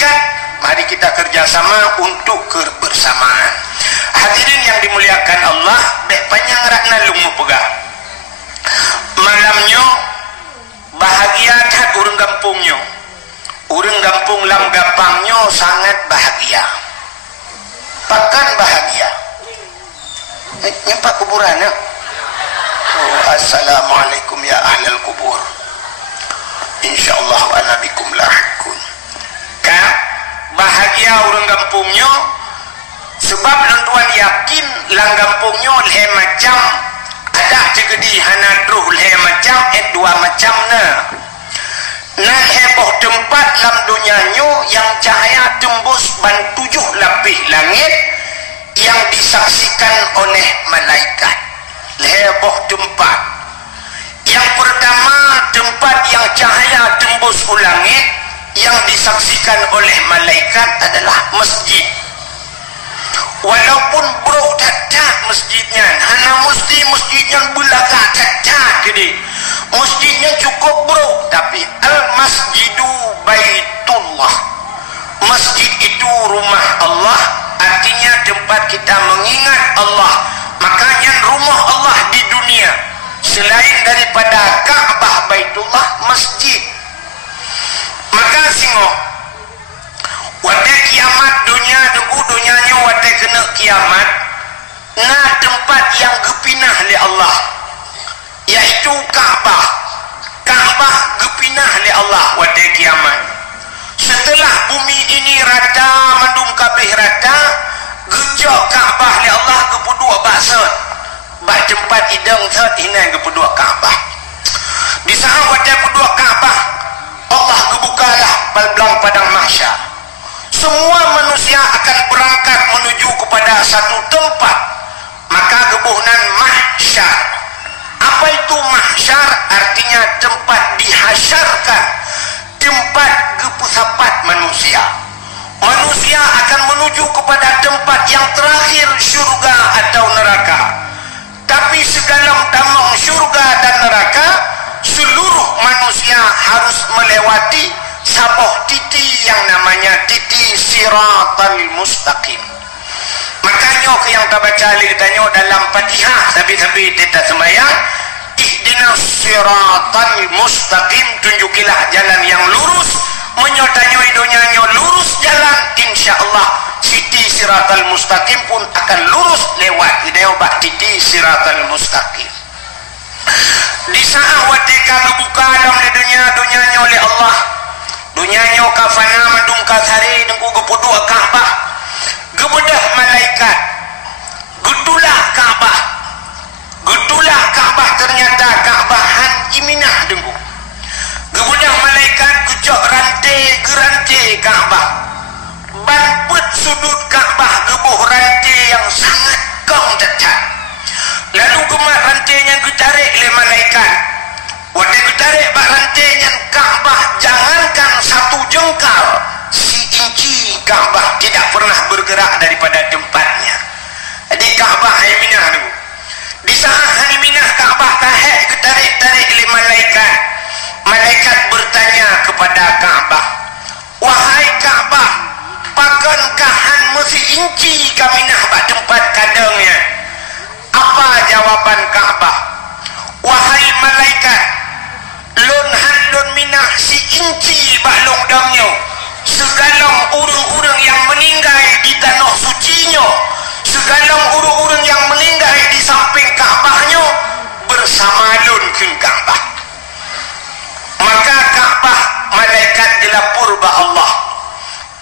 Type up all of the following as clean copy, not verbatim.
malaikat. Mari kita kerjasama untuk kebersamaan. Hadirin yang dimuliakan Allah, bek panjang rakna lumu pegah. Malamnya bahagia tak urang kampungnya. Urang kampung lam gapangnya sangat bahagia. Pakan bahagia. Nyempak kuburan ya. Oh, assalamualaikum ya ahlal kubur. Insyaallah ana bikum lahikun. Kak, bahagia urang kampungnya sebab lantuan yakin lang kampungnya le macam ada cegedi hanadruh le macam dua macam nah heboh tempat lam dunianyo yang cahaya tembus ban 7 lapis langit yang disaksikan oleh malaikat. Heboh tempat yang pertama, tempat yang cahaya tembus langit yang disaksikan oleh malaikat adalah masjid. Walaupun bro tak masjidnya, hanya mesti masjidnya belaga tak gede. Masjidnya cukup bro, tapi al-masjidu baitullah. Masjid itu rumah Allah, artinya tempat kita mengingat Allah. Makanya rumah Allah di dunia selain daripada Ka'bah Baitullah, masjid. Maka singo wate kiamat dunia dunianya wate kena kiamat na tempat yang gepinah li Allah, yaitu Ka'bah. Ka'bah gepinah li Allah wate kiamat. Setelah bumi ini rata mandung kabeh rata, gejok Ka'bah li Allah kepudua baksud bak tempat idang sat hinan kepudua Ka'bah. Di saat wate kepudua Ka'bah, Allah kebukalah belang padang mahsyar. Semua manusia akan berangkat menuju kepada satu tempat, maka kebunan mahsyar. Apa itu mahsyar? Artinya tempat dihasyarkan, tempat kepusapat manusia. Manusia akan menuju kepada tempat yang terakhir, syurga atau neraka. Tapi segala damang syurga dan neraka, seluruh manusia harus melewati saboh titi yang namanya titi siratal mustaqim. Makanya ke yang tak baca tanya dalam Fatihah sabi-sabi kita sembahyang, ihdinas siratal mustaqim, tunjukilah jalan yang lurus. Menyotanyoi dunianya lurus jalan, insyaallah titi siratal mustaqim pun akan lurus lewat hidayah bak titi siratal mustaqim. Di saat wateka kebuka dalam dunia-dunianya oleh Allah, dunianya kafana madung kasari dengku kepudu Ka'bah, gebedah malaikat, getulah Ka'bah, getulah Ka'bah, ternyata Ka'bahan iminah dengku. Gebedah malaikat gejok rantai Ka'bah, banput sudut Ka'bah gebuh rantai yang sangat kong dekat. Lalu gemak rantainya getarik oleh malaikat. Waktu getarik bak rantainya Ka'bah, jangankan 1 jengkal, si-inci Ka'bah tidak pernah bergerak daripada tempatnya. Jadi Ka'bah Haiminah dulu. Di saat Haiminah Ka'bah tahek getarik-tarik oleh malaikat. Malaikat bertanya kepada Ka'bah, wahai Ka'bah, pakankah han mesti inci kaminah bak tempat kadangnya? Apa jawaban Ka'bah? Wahai malaikat, lun han lun minah si inci bak longdangnya. Segala urang-urang yang meninggal di tanah sucinya, segala urang-urang yang meninggal di samping Ka'bahnya bersama lun ke Ka'bah. Maka Ka'bah malaikat dilapor ba Allah,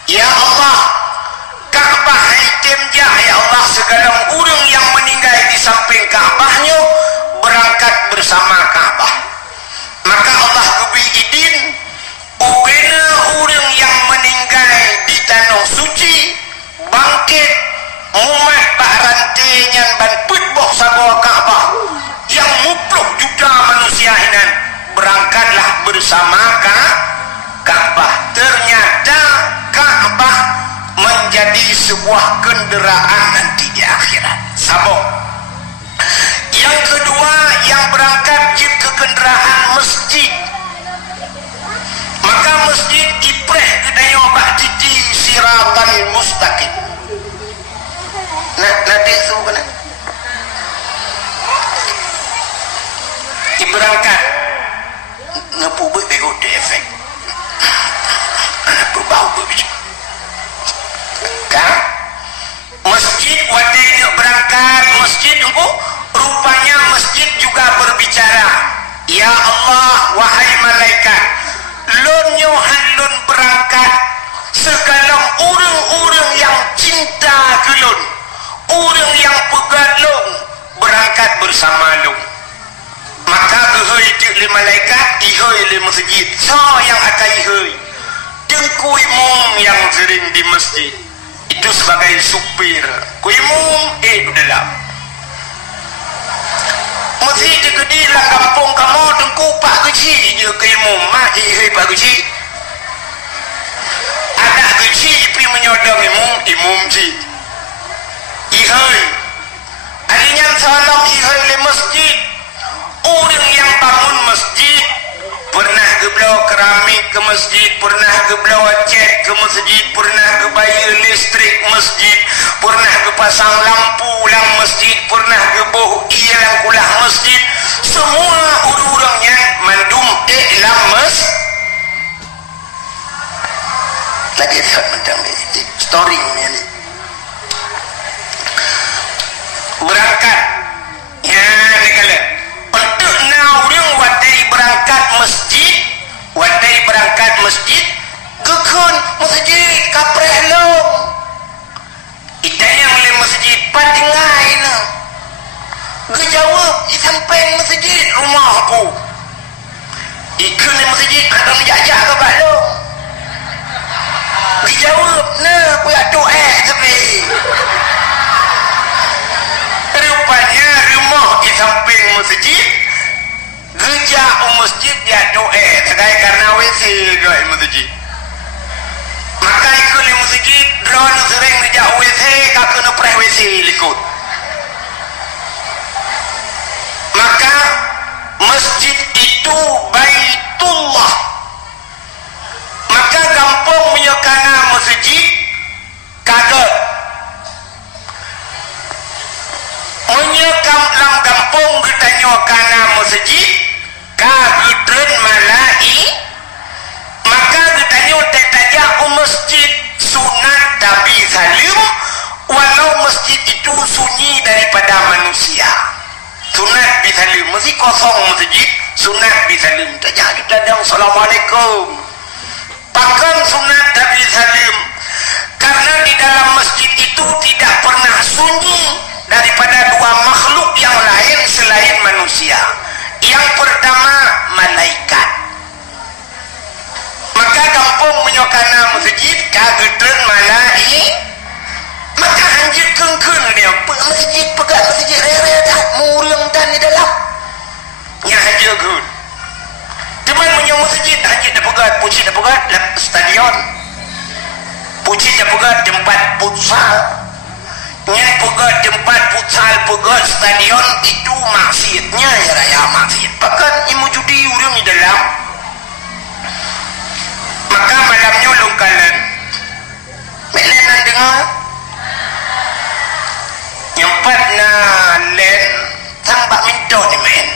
ya Allah, Ka'bah item jah ya Allah, segala urang yang meninggal di samping Ka'bahnya berangkat bersama Ka'bah. Maka Allah kebi idin ugena urang yang meninggal di tanah suci bangkit mumat bak rantainya ban putboh sabawa Ka'bah yang mupluk juta manusia hinan, berangkatlah bersama Ka'bah. Ternyata Ka'bah menjadi sebuah kenderaan nanti di akhirat. Sabok. Yang kedua, yang berangkat jeep ke kenderaan masjid. Maka masjid ipreh kedaya bak titi Ya Allah, wahai malaikat, lun nyohan lun berangkat sekalam orang-orang yang cinta ke lun, orang yang pegat lun berangkat bersama lun. Maka kehoi di malaikat ihoi di masjid. So yang akan ihoi dengku imam yang sering di masjid itu sebagai supir ku imam dalam masjid gede lah kampung kamu dengku pak kecil je ke imam mak ihoi pak kecil ada kecil ipi menyodong imam ji ihoi adanya salam ihoi di masjid. Orang yang bangun masjid pernah geblau keramik ke masjid, pernah geblau cat ke masjid, pernah gebayar listrik masjid, pernah gepasang lampu lang masjid, pernah gebuh ialang kulah masjid. Semua orang-orangnya mandum dalam masjid. Lagi lihat macam ni story ni berangkat ya ni kala untuk orang wadai berangkat masjid gekun masjid kapreh long itanya oleh masjid patingai na gejawab sampai masjid rumah aku ikun ni masjid ada menjajak ke pak long gejawab na aku ya doa tapi rupanya rumah di samping masjid gejak masjid dia doa sekai karena WC gaya masjid maka ikut di masjid drone sering gejak WC kakak nupreh WC likut maka masjid itu Baitullah maka kampung menyokana masjid kaget menyokam dalam kampung kita nyokana masjid kagutren malai maka kita nyotek saja masjid sunat Nabi Salim walau masjid itu sunyi daripada manusia sunat Nabi Salim masih kosong masjid sunat Nabi Salim saja kita dong assalamualaikum bahkan sunat Nabi Salim karena di dalam masjid itu tidak pernah sunyi daripada dua makhluk yang lain selain manusia. Yang pertama malaikat. Maka kampung menyokana masjid kagetren malai maka anjir kengkeng dia masjid pegat masjid rere dah murung dan di dalam nya anjir good teman punya masjid anjir dah pegat puji dah pegat stadion puji dah pegat tempat futsal nya pegat tempat futsal pegat stadion itu maksiatnya ya raya maksiat bahkan imu judi orang di dalam maka malamnya longkalan melenan dengar nyempat na len tambah minto ni men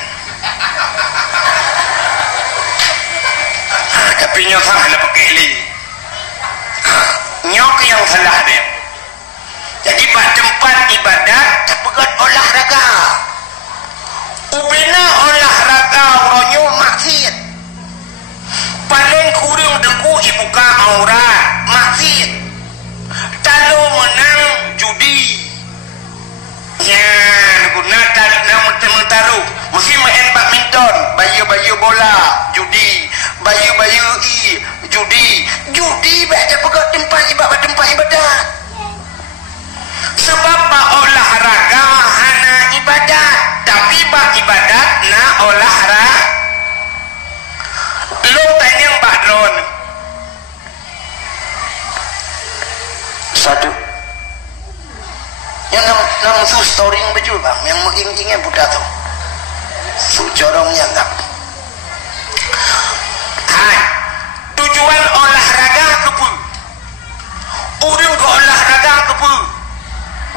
tapi nyok sama lah pakai li nyok yang salah dia jadi pada tempat ibadat terpegat olahraga ubina olahraga oronyo maksiat paling kurang dengku ibuka aurat maksiat talu menang judi ya guna talu mesti main badminton bayu-bayu bola judi bayu-bayu judi baca pegat tempat ibadat sebab bak olahraga hana ibadat tapi bak ibadat na olahraga lo tanya Mbak Dron satu yang nama tu story yang betul bang yang mengingingnya budak tu su corongnya enggak tujuan olahraga kepu orang ke olahraga kepu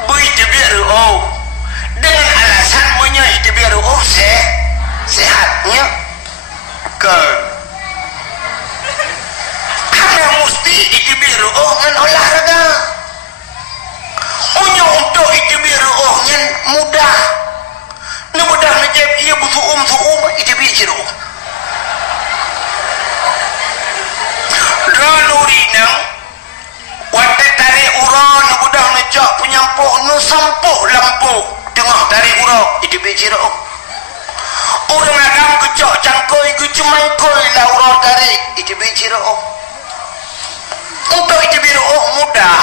biar dengan alasan menyai biar sehatnya ke karena mesti biar dengan olahraga untuk biar mudah mudah menjadi ia tuum itu bijiro Ranurina wadah tarik uron udah ngejak penyampuk nusampuk lampu tengah tarik uron itu bijiro orang agam kejak cangkoi kecemangkoi lah uron tarik itu bijiro untuk itu bijiro mudah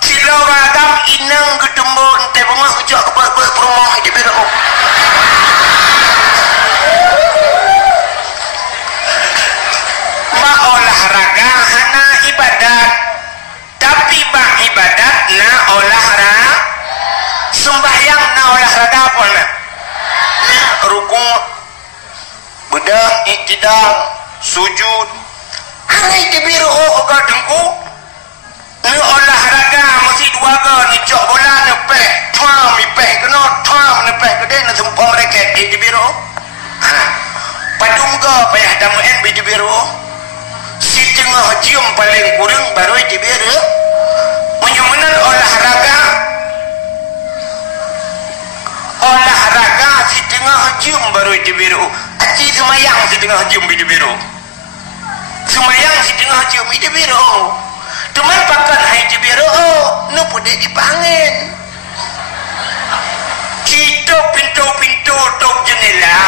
sila orang agam inang gedembun teh bengah kejak kebak-bak perumah itu bijiro olahraga hana ibadat tapi bang ibadat na olahraga sembahyang na olahraga apa na ruku bedah iktidal sujud anai dibiru oga dengku ni olahraga mesti dua ga ni cok bola nepeh tham ipeh kena tham nepeh gede na sumpah mereka dibiru padung ga payah damen dibiru si tengah cium paling kurang baru dibiru menyumenan olahraga si tengah cium baru dibiru aci semayang si tengah cium dibiru semayang si tengah cium dibiru teman pakan hai dibiru nu pudek dipangin kita pintu-pintu tok jendela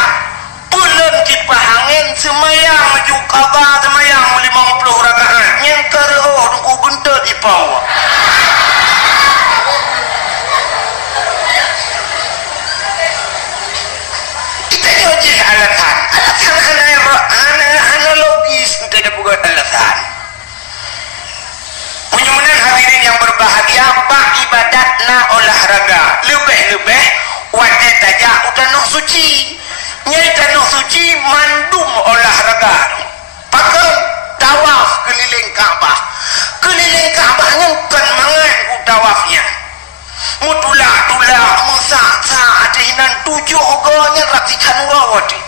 bulan dipahangin semayang juga semayang 50 rakaat yang karo nunggu gentar di bawah kita ni wajah alatan analogis kita ada bukan alatan penyumenan hadirin yang berbahagia bak ibadat na olahraga lebih-lebih wajah tajak udah nak suci nyai tanah suci mandum olahraga pakai tawaf keliling Kaabah kan mangan ku tawafnya mutula musa adinan 7 oganya ratikan wawati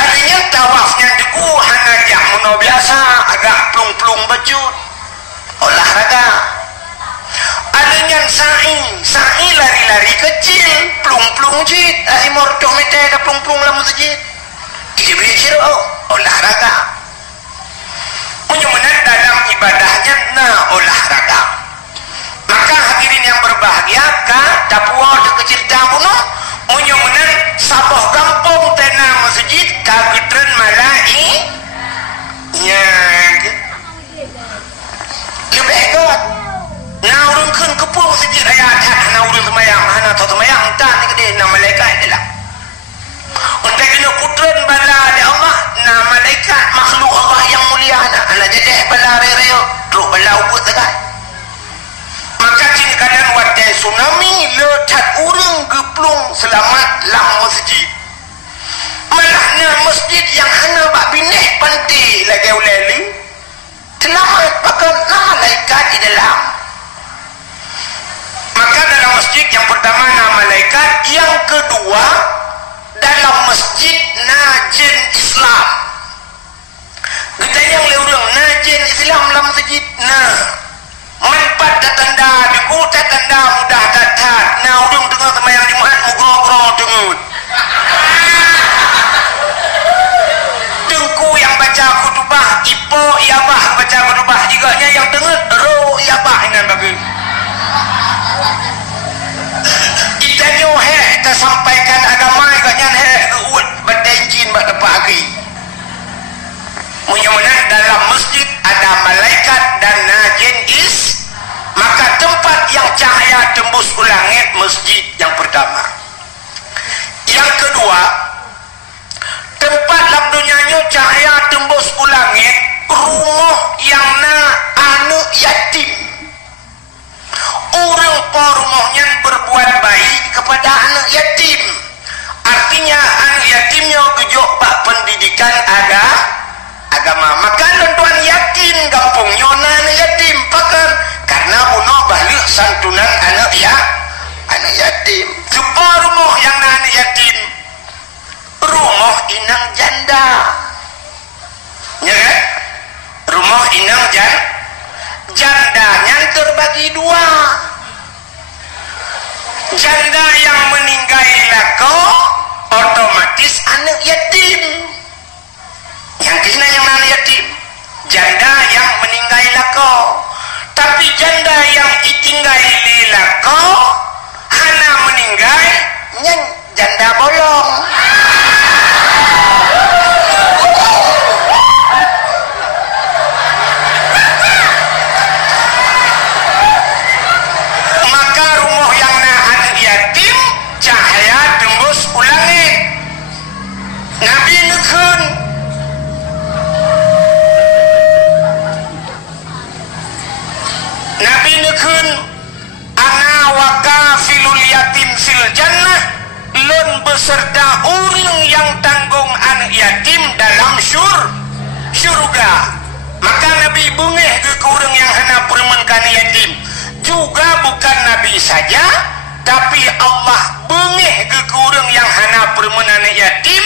adanya tawafnya diku hana jamuno biasa agak plung-plung bejut olahraga adanya sa'i lari-lari kecil plung-plung jit imor domete ada plung-plung lah masjid ini berikir olahraga menyumenan dalam ibadahnya na olahraga maka hadirin yang berbahagia ka dapua kecil tamuno menyumenan sapoh kampung tena masjid kagedren malai nyag lebih hebat na urun kun kepung sejid ayat na urun semayang hana atau semayang entah ni gede na malaikat adalah untuk kena putran bala di Allah na malaikat makhluk Allah yang mulia na jadi bala reo teruk bala ubut tegat maka kini kadang wadai tsunami lecat urung geplung selamat lang masjid malahnya masjid yang hana bak binih panti lagi uleli selamat pakai na malaikat di dalam maka dalam masjid yang pertama nama malaikat yang kedua dalam masjid najin Islam kita yang leurang najin Islam dalam masjid manfaat tanda diku tanda mudah datat udung tengah semayang Jumat mugro-gro dengut dengku yang baca khutbah ipo iabah baca khutbah jiganya yang dengut ro iabah dengan bagi kita nyohe kita sampaikan agama agaknya uat berdenjin pada pagi mudah-mudahan dalam masjid ada malaikat dan najin maka tempat yang cahaya tembus ke langit masjid yang pertama yang kedua tempat dalam dunianya cahaya tembus ke langit rumah yang anu yatim orang rumahnya berbuat baik kepada anak yatim artinya anak yatimnya gejok bak pendidikan agama maka tuan yakin kampungnya anak yatim pakar karena bunuh balik santunan anak yatim sebuah rumah yang anak yatim rumah inang janda ya kan rumah inang jandanya terbagi dua janda yang meninggal lakau waris anak yatim. Yang kena yang anak yatim, janda yang meninggal lako. Tapi janda yang ditinggal lako, hana meninggal, nyen janda bolong. Maka rumah yang anak yatim, cahaya tembus ulangi. Nabi nekun. Nabi nekun ana wa kafilul yatim fil jannah, lun beserta orang yang tanggung anak yatim dalam syurga. Maka Nabi bungeh ke orang yang hana permenkan yatim. Juga bukan Nabi saja, tapi Allah bungeh ke orang yang hana permen anak yatim.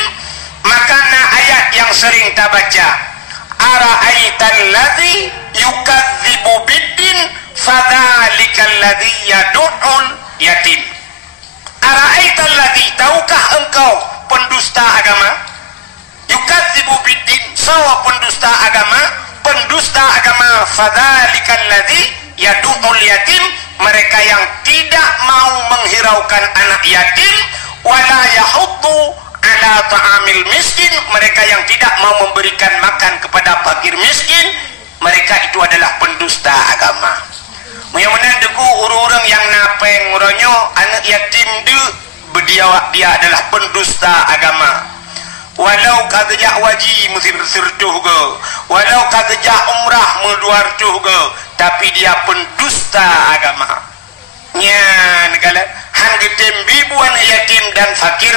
Maka na ayat yang sering kita baca, ara'aital ladzi yukadzibu biddin fadzalikal ladzi yad'ul yatim. Ara'aital ladzi, tahukah engkau pendusta agama? Yukadzibu biddin, sawa pendusta agama, fadzalikal ladzi yad'ul yatim, mereka yang tidak mau menghiraukan anak yatim, wala yahuddu ala ta'amil miskin, mereka yang tidak mau memberikan makan kepada fakir miskin, mereka itu adalah pendusta agama. Mudah-mudahan deku orang-orang yang napeng uronyo anak yatim dia adalah pendusta agama. Walau kagejak waji mesti bersertuh ke, walau kagejak umrah menduartuh ke, tapi dia pendusta agama. Nya negala han getem bibu anak yatim dan fakir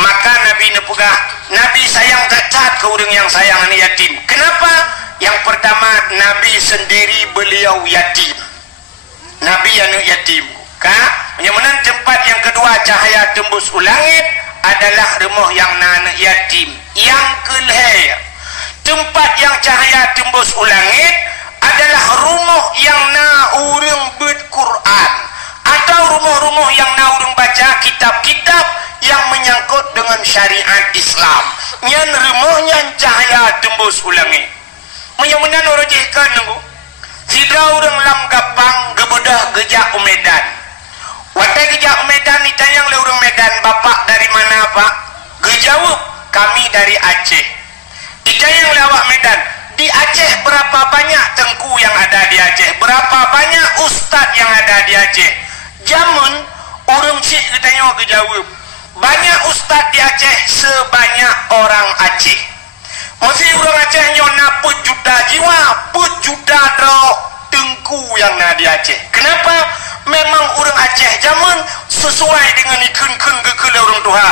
maka Nabi nepugah, Nabi sayang cacat ke orang yang sayang anak yatim. Kenapa? Yang pertama, Nabi sendiri beliau yatim. Nabi anak yatim. Kemudian tempat yang kedua, cahaya tembus ulangit adalah rumah yang anak yatim. Yang kelihir, tempat yang cahaya tembus ulangit adalah rumah yang na orang berquran, atau rumah-rumah yang na orang baca kitab-kitab yang menyangkut dengan syariat Islam. Yang rumahnya cahaya tembus ulangit. Mudah-mudahan orang jihkan nunggu. Sidra orang lam gapang gebedah gejak Medan. Watai gejak Medan ditanya oleh orang Medan, bapak dari mana pak? Gejawab, kami dari Aceh. Ditanya oleh awak Medan, di Aceh berapa banyak tengku yang ada di Aceh? Berapa banyak ustad yang ada di Aceh? Jamun orang cik ditanya gejawab, banyak ustad di Aceh sebanyak orang Aceh. Mesti orang Aceh nyona juta jiwa, juta drok tengku yang ada di Aceh. Kenapa? Memang orang Aceh zaman sesuai dengan ikun-ikun kekele orang tua.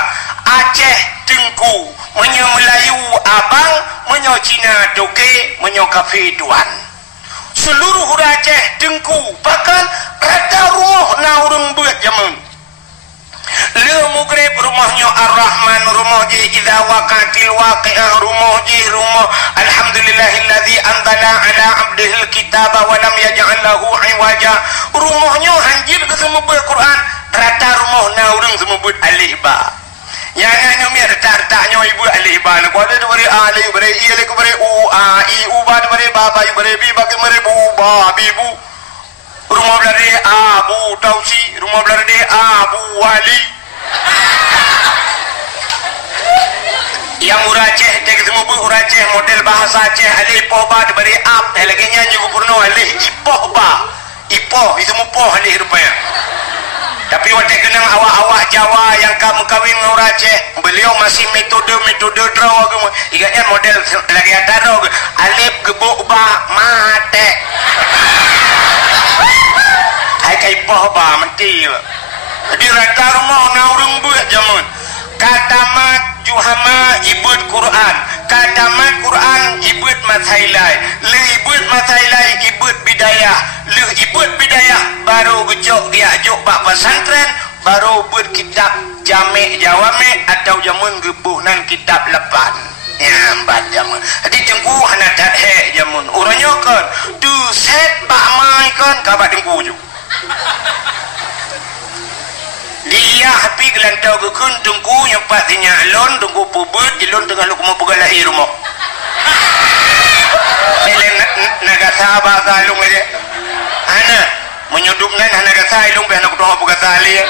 Aceh tengku, menyo Melayu abang, menyo Cina doke, menyo kafe tuan. Seluruh orang Aceh tengku, bahkan rata rumah na orang buat zaman. Le mugrib rumahnya Ar-Rahman, rumah je idza waqatil waqi'ah, rumah je rumah alhamdulillahilladzi anzala ala abdihil kitaba wa lam yaj'al lahu iwaja. Rumahnya hanjir ke semua Quran, rata rumah na urang semua buat alif ba. Ya na mi rata-ratanya ibu alif ba. Ko ada beri alif beri i alif beri u a i u ba beri ba ba beri bi ba beri bu ba bi bu. Rumah belade Abu Tausi, rumah belade Abu Wali. Yang Aceh, teks semua Aceh model bahasa Aceh alih ipoh ba diberi ap, laginya juga purno alih ipoh ba, ipoh itu mupoh alih rupanya. Tapi waktu kenang awak-awak Jawa yang kamu kawin orang Aceh, beliau masih metode draw agama. Ingatnya model lagi ada alif gebuk ba mate. Hai kai poh ba mati. Di rata rumah na urang buat jaman. Katamat juhama ibut Quran, katamat Quran ibut mathailai, le ibut mathailai ibut bidayah, le ibut bidayah baru gejok dia ajuk bak pesantren, baru buat kitab jami' jawami atau jamun gebuhnan kitab lepan. Ya empat jamun. Jadi tengku hana dat he jamun. Urangnya kan tu set pak mai kan kabat tengku ju. Dia ayah pi gelantau ke kun tungku nyempat tinya alon tungku pubut dilon tengah lu mau pegalai rumah melen naga sahabat kalung aja ana menyudupkan naga sailung be anak doa buka tali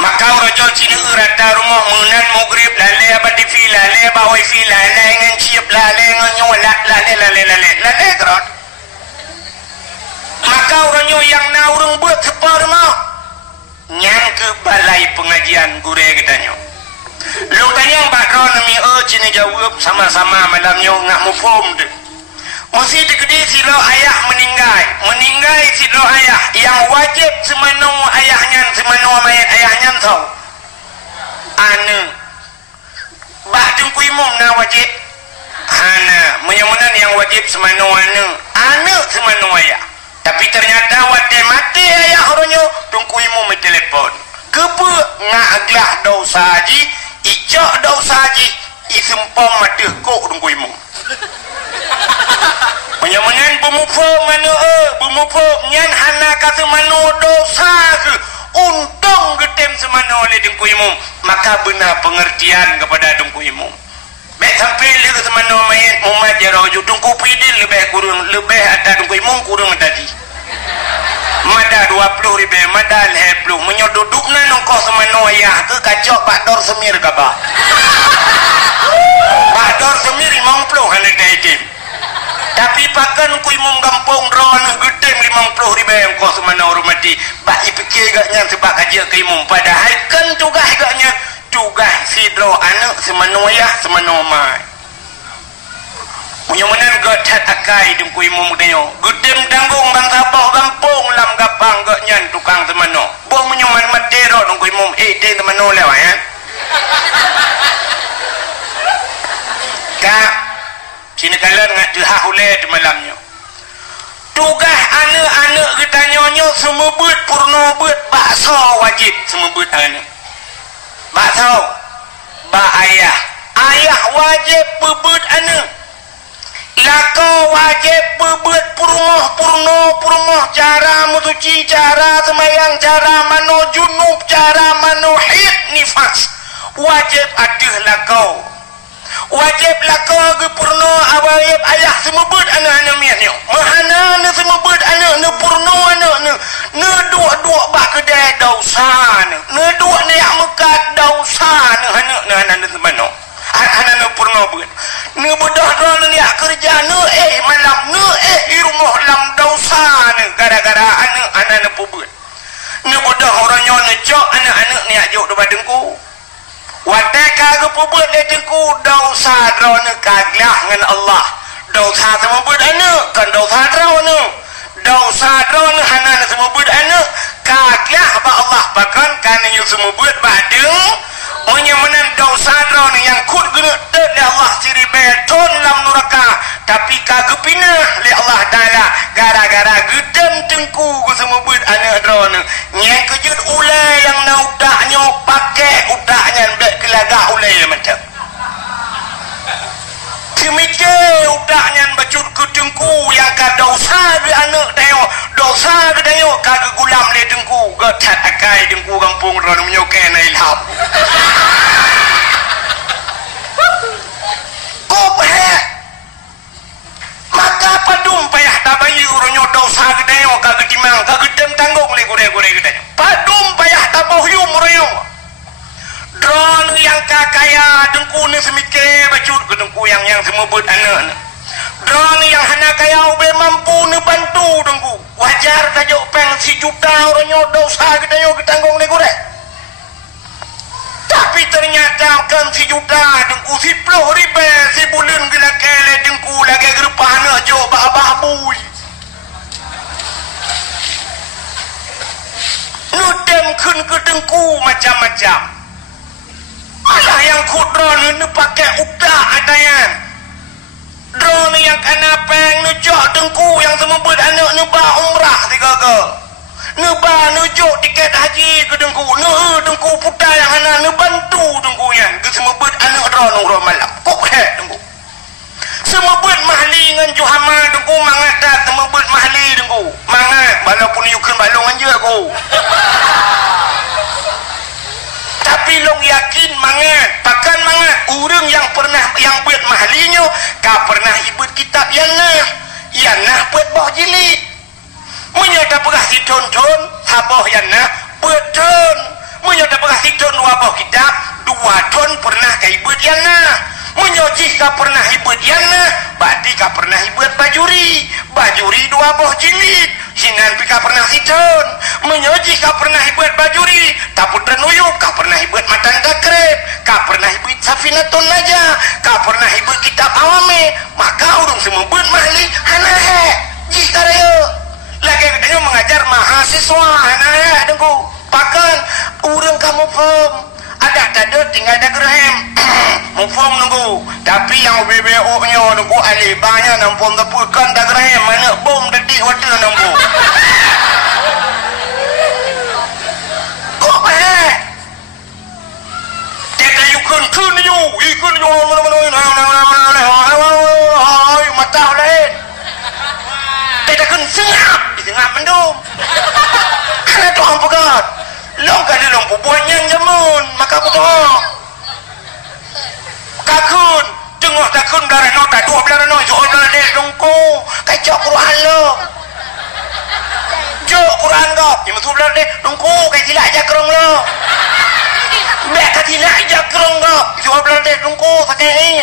maka rojol sini rata rumah munan mugrib lale abad di fi lale bawai fi lale ngan ciep lale ngan nyolak lale kerot maka orangnya yang naurung buat separ mau nyang ke balai pengajian gure katanya lu tanya Mbak Ron mi cini jawab sama-sama malamnya ngak mufum deh mesti digede silo ayah meninggal silo ayah yang wajib semanu ayahnya semanu mayat ayahnya tau ane Mbak dengku imum na wajib ana menyamunan yang wajib semanu ane semanu ayah tapi ternyata wate mati ayah orangnya tungku imu telepon kepe ngaglah dosa haji icok dosa haji isempom mati kok tungku imu menyamunan bumufo manu bumufo nyan hana kata manu dosa ke untung getem semanu oleh tungku imu maka benar pengertian kepada tungku imu baik sampai le semanu mayat umat jaraju tungku pidin lebih kurang lebih ada tungku imu kurang tadi mada 20 ribu mada 10 menyodudukna nongko semanu ayah ke kacok bakdor semir kaba bakdor semir 50 hanya daitim tapi pakan ku imum kampung ron gedem 50 ribu nongko semanu rumati bak ipikir gaknya sebab kajian ke imum padahal kan tugas gaknya tugas sidro anak semanu ayah semanu mai punya menan godat akai dengku imum denyo gedem tanggung bang sabah kampung lam gapang gak nyan tukang temano buang menyaman madero dengku imum den temano lewa ya kak sini kalian ngak jehah uleh di malamnya tugas anak-anak kita nyonyo semua buat purno buat bakso wajib semua buat anak bakso bak ayah wajib bebut anak lako wajib berbuat purmoh cara mutuci cara semayang cara mano junub cara mano hid nifas wajib aduh lako wajib lako ke purno wajib ayah semebut anak-anak mianyo mahana na semebut anak na purno anak na dua bak kedai dosa na dua na yang mekat dosa na anak semano anak purno buat ni bodoh doang ni kerja ni malam ni di rumah lam dosa ni gara-gara anak pubut ni bodoh orangnya ngejok anak-anak ni ajok depan dengku wateka ke pubut le dengku dosa doang ni kaglah dengan Allah dosa semua buat anak kan dosa doang ni dosa doang ni anak semua buat anak kaglah apa Allah bahkan kan yang semua buat badeng menyamanan dosa drone yang kut guna dari Allah siri beton lam neraka tapi kagak pinah li Allah Taala gara-gara gedem tengku ku semua buat anak drone nyek kejut ulai yang naudaknya pakai udaknya bek kelagak ulai macam semike udaknya bacut ke tengku yang ka dosa di anak dayo dosa ke dayo kagak gulam le tengku gatat akai tengku kampung drone menyokai na ilham maka padum payah tabayi uronyo dosa gede yo kagak timang kagak dem tanggung le gore gede padum payah tabahyum uronyo dron yang kakaya dengku ni semike bacut ke dengku yang semua buat anak dron yang hana kaya ube mampu ni bantu dengku wajar kajo peng si juta uronyo dosa gede yo ketanggung le gore tapi ternyata kan si juta dengku si 10 ribu si bulan gila kele dengku lagi gerpah aja bah bui nudem kun ke dengku macam-macam malah yang kudron ini pakai udah adayan drone yang kena peng nujok dengku yang semua buat anak nubah umrah tiga ke nubah nujuk tiket haji ke dengku dengku putar yang hana nebantu dengku yang ke semua buat anak drone malam kok dengku semua buat mahli dengan juhama dengku mangat semua buat mahli dengku mangat walaupun yukun balong je ku. Tapi long yakin mangat, pakan mangat urang yang pernah yang buat mahlinya ka pernah ibut kitab yana buat boh jilid. Munya dah pernah ditonton haboh yana buat ton. Munya dah pernah ditonton dua boh kitab 2 ton pernah ka ibut yana. Munya jika pernah ibut yana berarti ka pernah ibut bajuri 2 boh jilid. Hinan pika pernah hiton menyoji ka pernah ibut bajuri taputran uyuk ka pernah ibut matan kakrep ka pernah ibut safinatun naja ka pernah ibut kitab awame maka urung semua buat mahli hanahe jika raya lagi katanya mengajar mahasiswa hanahe dengku pakan urang kamu pem ada tanda tinggal ada gerem mufom nunggu tapi yang BBO nya nunggu alibanya nampun tepukan dah gerem mana bom dedik hotel nunggu kok kita yukun kun yu ikun yu mata lain kita kun sengap di tengah mendung karena Tuhan pegat long kali long pubuannya jamun maka betul kakun tengok takun belara no tak 2 belara no jauh belara dek dongku kacau Quran lo jauh Quran kau yang betul belara dek dongku kaya tilak jakrong lo mek kaya tilak jakrong kau jauh belara dek dongku sakit ni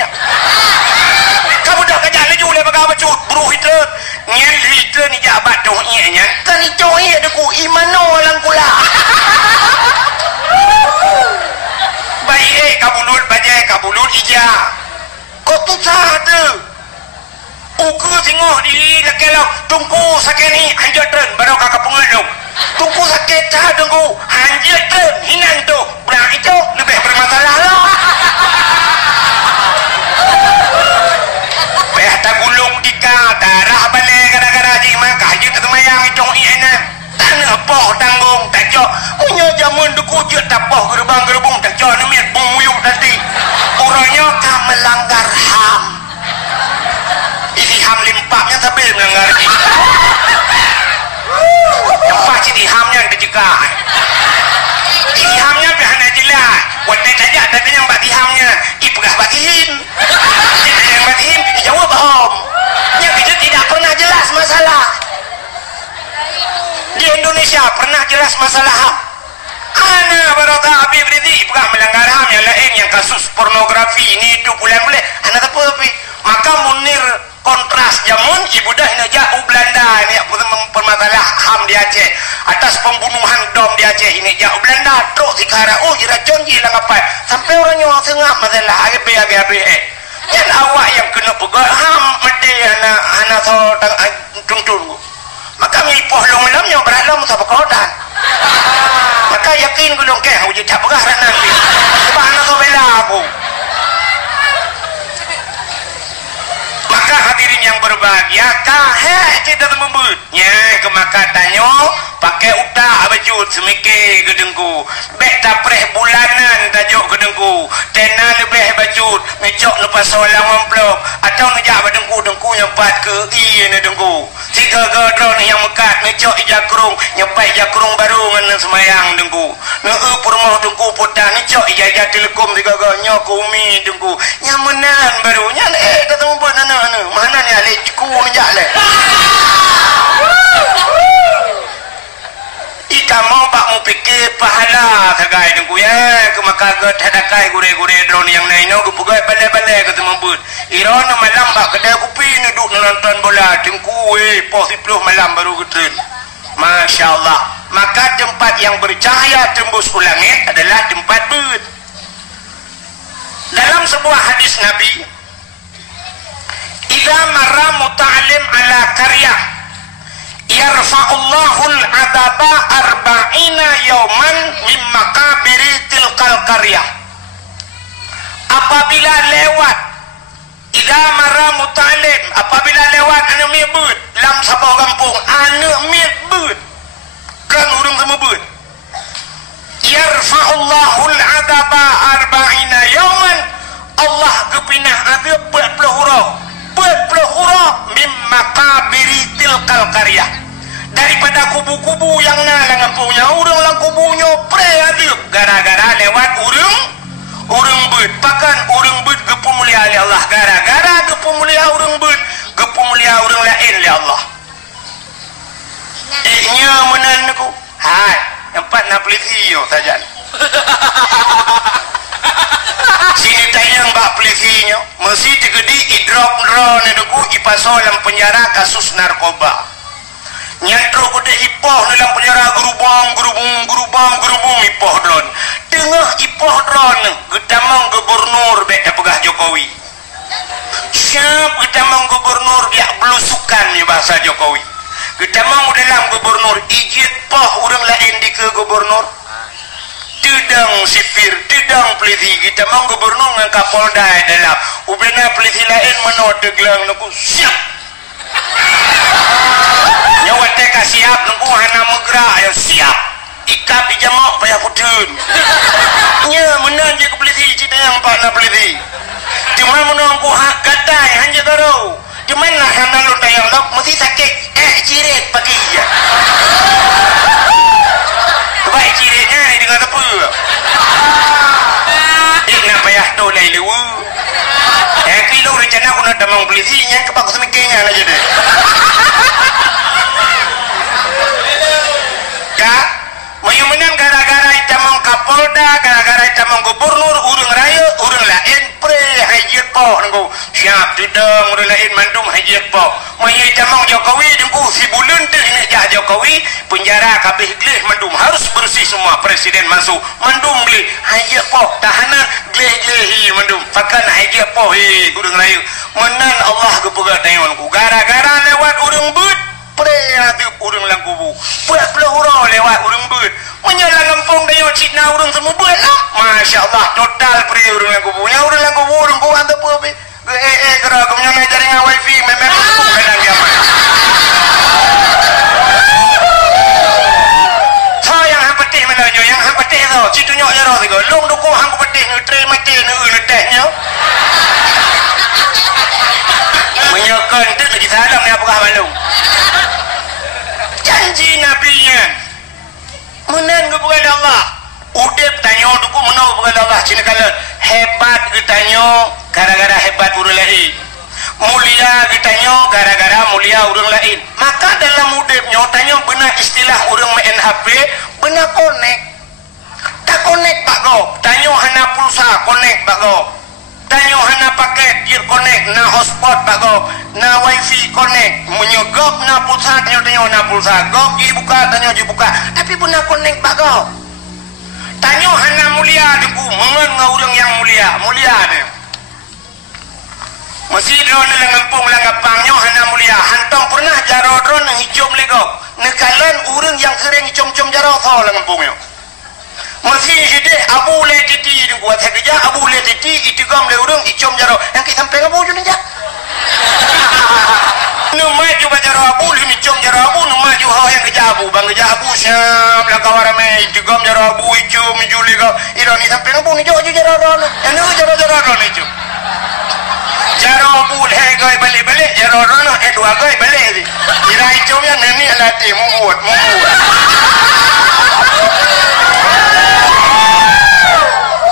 kamu dah kajak laju le bagai bacut bro Hitler nyen Hitler ni jabat doh nya kan itu ya deku imano lang kula baik kabulut bajai kabulut ija kok tu satu uku tengok di lekelau tungku sakit ni hanjat tren baru kakak pengaduk tungku sakit cah tungku hanjat tren hinan tu benar itu lebih bermasalah lah tak gulung dika darah balik gara-gara jima kajut kemayang itu ianan tanah poh tanggung tak jok punya jamun dekujut tak poh gerbang-gerbung tak jok nemiat bumuyuk tadi orangnya kan melanggar HAM isi HAM limpaknya tapi melanggar ini yang pasti di HAM-nya yang terjegah isi HAM-nya biarlah jelas wadah saja tapi yang bati HAM-nya ipegah batin yang batin jawab om yang itu tidak pernah jelas masalah di Indonesia pernah jelas masalah HAM ana barokah Habib Rizik pernah melanggar HAM yang lain yang kasus pornografi ini itu bulan-bulan ana tapi maka Munir kontras jamun ibu dah jauh Belanda ini permasalah HAM di Aceh atas pembunuhan dom di Aceh ini jauh Belanda truk sikara jiracun hilang apa sampai orangnya sengap masalah agak yang awak yang kena pegat HAM mati anak seorang tungtung maka mipoh long-long yang beralam tak berkodan maka yakin gulung keh uji tak pegah nanti sebab anak tu bela aku maka hadirin yang berbahagia kahek kita membutnya ke maka tanyo pakai utak bajut semikir gedengku bek tak preh bulanan tajuk gedengku tena lebih bajut ngejok lepas soalang amplop atau ngejak badengku nyepat ke iya dengku 3 gedron yang mekat ngejok ijakrung nyepat ijakrung baru dengan semayang dengku nge purmoh dengku putah ngejok ijajah telekom 3 ganya kumi dengku nyamenan barunya ketemu buat mana ni alik ku ngejak le ika mau pak mau pikir pahala kagai dengku ya ke maka get hadakai gure-gure drone yang lain no gepugai balai-balai ketemu but irona malam pak kedai kopi duduk nonton bola dengku pos 10 malam baru getun masya-Allah maka tempat yang bercahaya tembus ke langit adalah tempat but dalam sebuah hadis Nabi idza marra muta'allim ala qaryah yarfa'ullahul adaba 40 yawman min makabiri tilkal qaryah apabila lewat idza marra muta'allim apabila lewat anu mibut lam sabah kampung anu mibut kan urang sama but yarfa'ullahul adaba 40 yawman Allah kepinah ada 40 huruf min makabiri tilkal qaryah daripada ada kubu-kubu yang nalang empunya urang lang kubunya pre adib gara-gara lewat urang beut pakan urang beut gepu mulia oleh Allah gara-gara gepu mulia urang beut gepu mulia urang lain oleh Allah nya menan ku hai empat na peliti yo saja sini tayang bak pelitinya mesti digedi idrop ron neku ipasolam penjara kasus narkoba nyantro kude ipoh dalam penjara gerubung ipoh dron tengah ipoh dron getamang gubernur bek pegah Jokowi siap getamang gubernur dia belusukan ni bahasa Jokowi getamang dalam gubernur ijit poh urang lain di ke gubernur tidang sipir tidang peliti getamang gubernur ngan Kapolda dalam ubena peliti lain menodeglang nuku siap nyawa teka siap nunggu hana megerak ayo siap ikap di jamak payah kudun nya menang je ke peliti cita yang pak na peliti cuma menunggu hak gadai hanya taruh cuma nak hana lu tayang lok mesti sakit cirit pagi ya baik ciritnya ini dengan apa nak payah tu lai lewu kilo rencana aku nak damang pelitinya kepak semikirnya aja deh kak menang gara-gara itamang Kapolda gara-gara itamang gubernur urang raya urang lain pre hajir po nunggu siap tudang urang lain mandum hajir po menyi itamang Jokowi nunggu si bulan tu ini jah Jokowi penjara kabeh gleh mandum harus bersih semua presiden masuk mandum gleh hajir po tahanan gleh mandum pakan hajir po urang raya menan Allah gepegat tayonku gara-gara lewat urang beut pre adib urang lang kubu pula hura lewat urang beut menyala ngempung dayo cina urang semua beut lah Masya Allah total pre urang lang kubu nya urang lang kubu urang kubu antep apa kera kemudian jaringan wifi memang kubu kadang kiamat so yang hang petih menonyo yang hang petih tu citu nyok jaro tiga long duku hang petih ngetre mati ngetehnya menyokan tu lagi salam ni apakah malum janji nabinya menan kepada Allah udip tanya duku menau kepada Allah cina kala hebat ditanya gara-gara hebat urang lain mulia ditanya gara-gara mulia urang lain maka dalam udipnya tanya benar istilah urang main HP benar connect tak connect pak kau tanya hana pulsa connect pak kau tanya hana paket gear connect na hotspot pak kau na wifi connect menyogok na pulsa tanya na pulsa gok dibuka tanya dibuka tapi benar connect pak kau tanya hana mulia deku mengen ngurang yang mulia dia masih drone lang ngempung lang ngapangnya hana mulia hantong pernah jaro drone hijau legok nekalan urang yang sering hicom-com jaro tho lang ngempungnya masih hide abu le titi deku at kerja abu le titi itigam le urang hicom jaro yang kita sampai abu jun aja numai coba jaro abu ni hicom jaro abu numai ju ha yang kerja abu bang kerja abu siap lah kawara mai itigam jaro abu hicom juli kau ironi sampai abu ni jo jaro drone anu jaro drone hicom jaro bul hai gai balik jaro rono dua gai balik ni kira hijau yang nani alati muut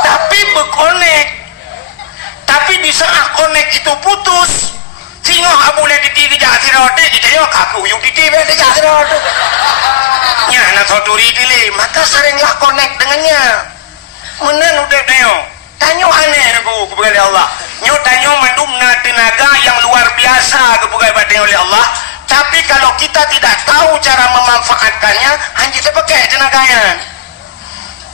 tapi berkonek tapi di saat konek itu putus singo abu le titi di jati roti kita yo kaku yung titi be di jati roti nya na soturi dili maka seringlah konek dengannya menan udah deo tanyo aneh kepada Allah nyo tanyo mendumna tenaga yang luar biasa kepada oleh Allah tapi kalau kita tidak tahu cara memanfaatkannya hanya kita pakai tenaganya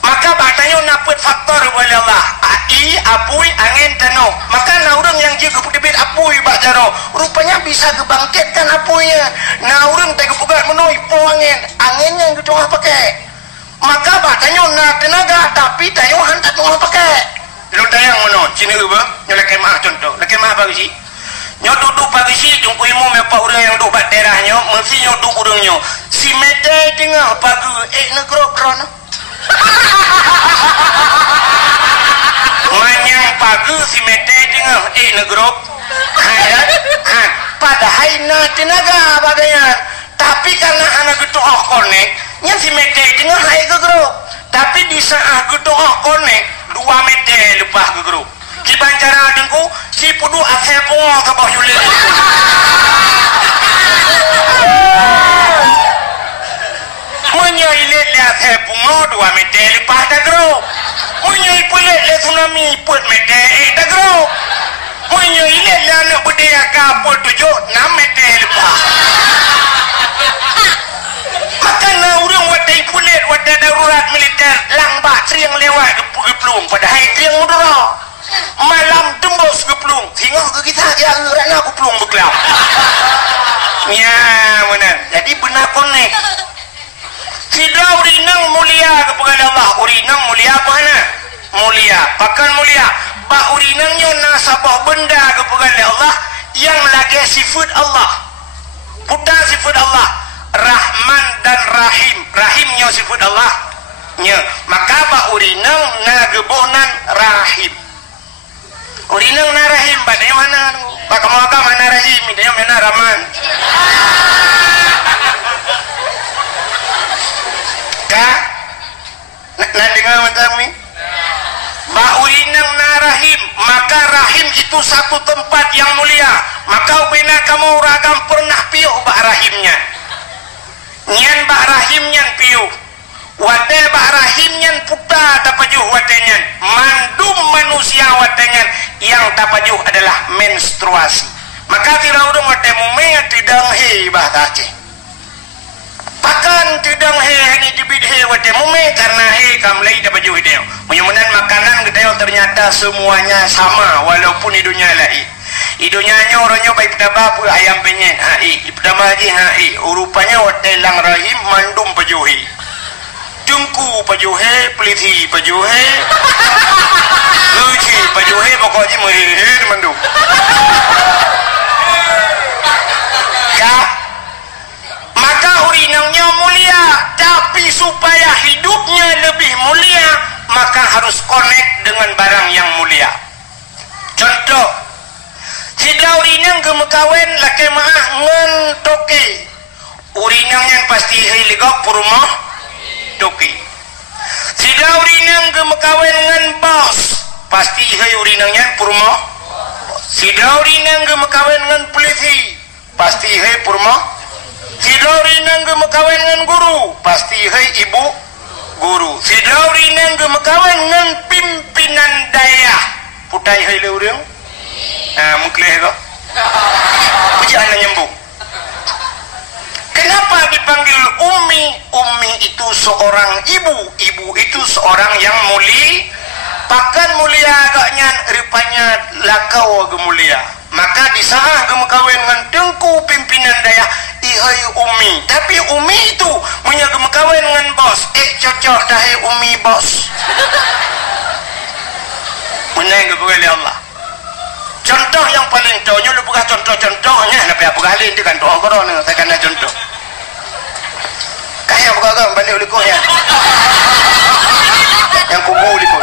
maka batanya naput faktor oleh Allah ai apui angin tano maka naurang yang juga putibit apui bak jaro rupanya bisa kebangkitkan apuinya naurang tega pugat menoi po angin yang kita pakai maka batanya nak tenaga tapi tayo hantar tengah pakai lu tayang mana cina uba nyolah kemah contoh lah kemah apa sih nyo duduk pagi sih jumpa imu mepa urang yang duduk bat daerahnya mesti nyo duduk urangnya si mete tengah pagi negro kron manyang pagi si mete tengah negro hayat padahal na tenaga bagaian Tapi karena anak gedoh konek nya si mete dengan hai ke grup. Tapi di saat gedoh konek 2 mete lepas ke grup. Ki bancara dengku si pudu asepo ke bawah yule. Menyailet le asepo 2 mete lepas ke grup. Menyai pulet le tsunami put mete ke grup. Menyailet le anak budaya kapal 7 6 mete lepas. Makanya orang wadah pulet wadah darurat militer lambat triang lewat ke pelung pada hari triang mudara malam tembus ke pelung tengok ke kita ya rana aku pelung berkelap ya benar jadi benar konek tidak urinang mulia kepada Allah urinang mulia apa mana mulia pakan mulia pak urinangnya nasabah benda kepada Allah yang lagi sifat Allah putar sifat Allah Rahman dan Rahim Rahimnya sifat Allah nya maka ba urinang na gebonan Rahim urinang na Rahim badai mana pak kamu mana Rahim dia mana Rahman ka na dengar macam ni ba urinang na Rahim maka Rahim itu satu tempat yang mulia maka bina kamu ragam pernah piuh ba Rahimnya nyan bak rahim nyan piu wate bak rahim nyan puta tapajuh wate nyan mandum manusia wate nyan yang tapajuh adalah menstruasi maka tidak udang wate mume tidak he bahasa Aceh pakan tidak he ini dibid he wate mume karena he kamlai tapajuh dia menyumunan makanan kita ternyata semuanya sama walaupun hidupnya lain idonya orangnya baik pada apa ayam penyet hai pertama lagi hai rupanya watelang rahim mandum pajuhi jengku pajuhe peliti pajuhe luci pajuhe pokoknya mehir mandum ya maka urinangnya mulia tapi supaya hidupnya lebih mulia maka harus connect dengan barang yang mulia contoh Sida urinang gemekawen laki maah ngen toke urinang yang pasti hiligok purumah toke sida urinang gemekawen ngen bos pasti hai urinang yang purumah sida urinang gemekawen ngen polisi pasti hai purumah sida urinang gemekawen ngen guru pasti hai ibu guru sida urinang gemekawen ngen pimpinan daya putai hai le urang mukleh kok pujaan nyambung kenapa dipanggil Ummi Ummi itu seorang ibu ibu itu seorang yang mulia pakan mulia agaknya rupanya lakau gemulia maka di sana gemekawin dengan dengku pimpinan daya ihai Ummi tapi Ummi itu punya gemekawin dengan bos cocok dahai Ummi bos menang kepada Allah contoh yang paling jauhnya lu buka contoh-contohnya tapi apa kali itu kan doang koron saya kena contoh kayak buka balik ulikonya yang kubur ulikon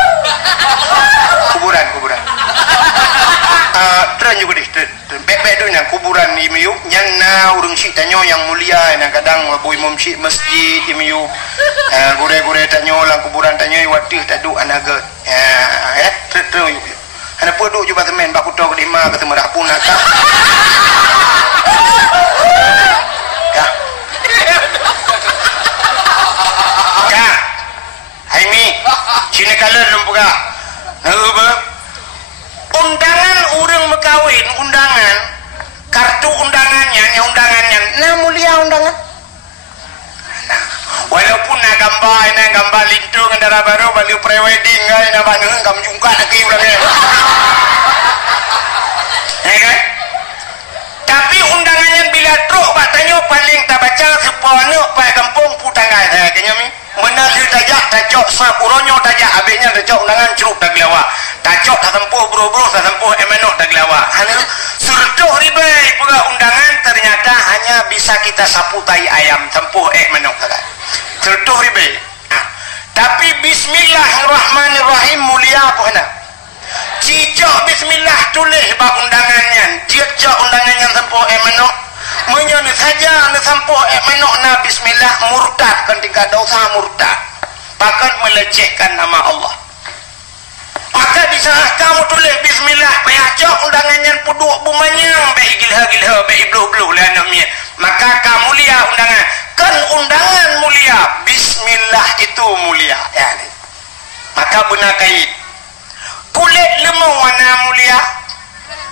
kuburan tren juga deh bebek tu yang kuburan imiu yang na urung si tanyo yang mulia yang kadang boy momsi masjid imiu gure-gure tanyo lang kuburan tanyo watih tadu anaga tren ana poduk juga temen bak kuto ke lima ketemu dak pun nak ka hai mi cine kala lumpuga neuba undangan urang mekawin undangan kartu undangannya nah mulia undangan walaupun na gambar lintu ngendara baru balik pre-wedding kan na baneng kam jungka lagi ulangnya ya kan tapi undangannya bila truk batanya paling tak baca sepono pai kampung putangai saya kenya mi menal tajak tajok sapuronyo tajak abenya tajok undangan curug daglawa tajok tak tempuh bro-bro tak tempuh emenok daglawa hanya surduh ribai pula undangan ternyata hanya bisa kita sapu tai ayam tempuh menok saja surduh ribai tapi bismillahirrahmanirrahim mulia apa hendak cicok bismillah tulis bab undangannya cicok undangannya tempuh menok menyon le saja le sampo menok na bismillah murtad kan tingkat dosa murtad. Bahkan melecehkan nama Allah. Maka di saat kamu tulis bismillah payah undangannya puduk bumanya baik gilha baik bluh lah namanya. Maka kamu lihat undangan. Kan undangan mulia, bismillah itu mulia. Ya. Maka benar kait. Kulit lemau mana mulia?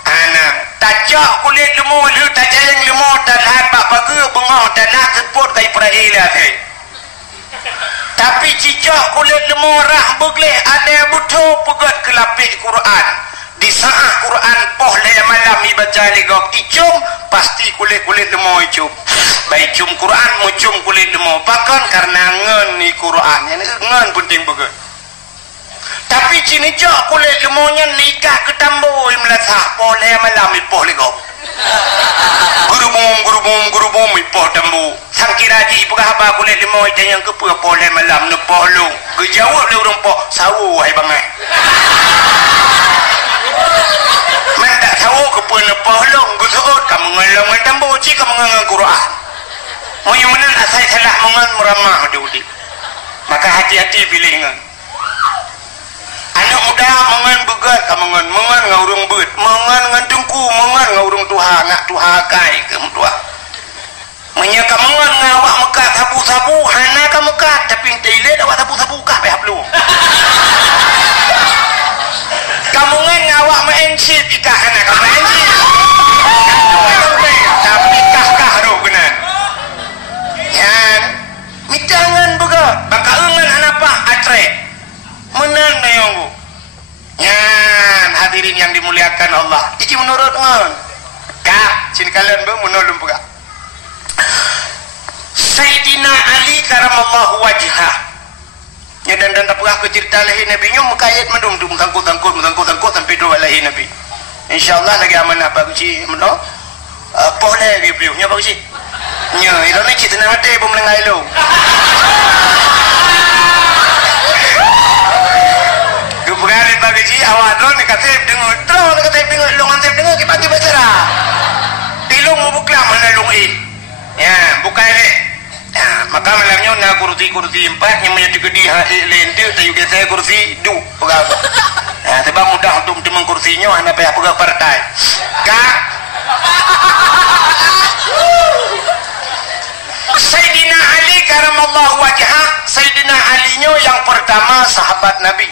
Ana tajak kulit lemau lu tajak yang lemau tanah bak pagi bengah tanah keput kai praila kai. Tapi cicak kulit lemau rah begleh ada butuh pegat kelapik Quran. Di saat Quran poh le malam dibaca legok icum pasti kulit lemau icum. Baik cum Quran mucum kulit lemau bahkan karena ngen ni Quran. Yang ngen penting begat. Tapi cini cok kulit lemaunya nikah ke tamboi melasah boleh malam ipoh legok. Guru bum ipoh tambu. Sang kiraji ipegah apa kulit lemau itu yang kepa boleh malam nepoh lu. Gejawab le urang poh sawu hai bangai. Mendak sawu kepa nepoh lu gusut kamu ngelang tambu ci kamu ngang Quran. Moyunan asai salah mengan meramah diudi. Maka hati-hati pilih ngan. Anak muda mengan begat mengan ngaurung beut mengan ngandungku mengan ngaurung tuha ngak tuha kai ke mutua menya ka mengan ngawak mekat sabu-sabu hana ka mekat tapi teilet awak sabu-sabu kah pe hablu kamu ngan ngawak mensit ikah hana ka mensit tapi kah ro benar yan mitangan begat baka eungan hanapa atre menan dayonggu. Yan hadirin yang dimuliakan Allah. Iki menurut ngon. Kak, cin kalian be menolong pula. Sayyidina Ali karamallahu wajhah. Ya dan tapugah ke cerita lahi Nabi nyo mukayat mandum tangkut sampai dua lahi Nabi. Insyaallah lagi amanah bagusi meno. Boleh dia beliau nya bagusi. Nya ilo ni cerita nak ada bom lengai lo. Berani bagi ji awak drone katip dengar drone katip dengar longan tip dengar kita bagi bicara tilung mau buka mana long ya buka ini ya maka malamnya na kursi 4 yang menjadi gede lente tayu saya kursi 2 pegang ya sebab mudah untuk teman kursinya anda payah pegang partai kak Sayyidina Ali karamallahu wajhah. Sayyidina Ali-nya yang pertama sahabat Nabi,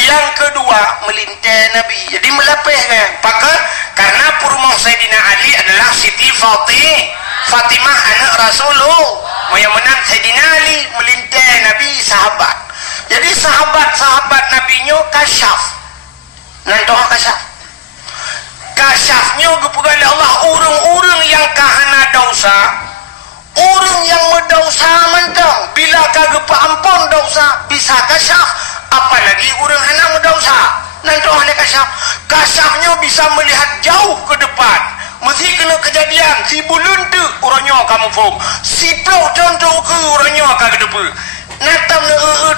yang kedua melintai Nabi, jadi melapehkan pakai karena purmah Sayyidina Ali adalah Siti Fatimah anak Rasulullah yang menang Sayyidina Ali melintai Nabi sahabat. Jadi sahabat-sahabat Nabi-nya kasyaf nantoh kasyafnya kepada Allah urung-urung yang kahana dosa, urung yang berdosa mentang bila kagak ampun dosa bisa kasyaf, apalagi urang anak berdosa nanti oleh kasyafnya bisa melihat jauh ke depan. Mesti kena kejadian si bulun tu orangnya kamu faham, si pro contoh ke orangnya kagak depan natam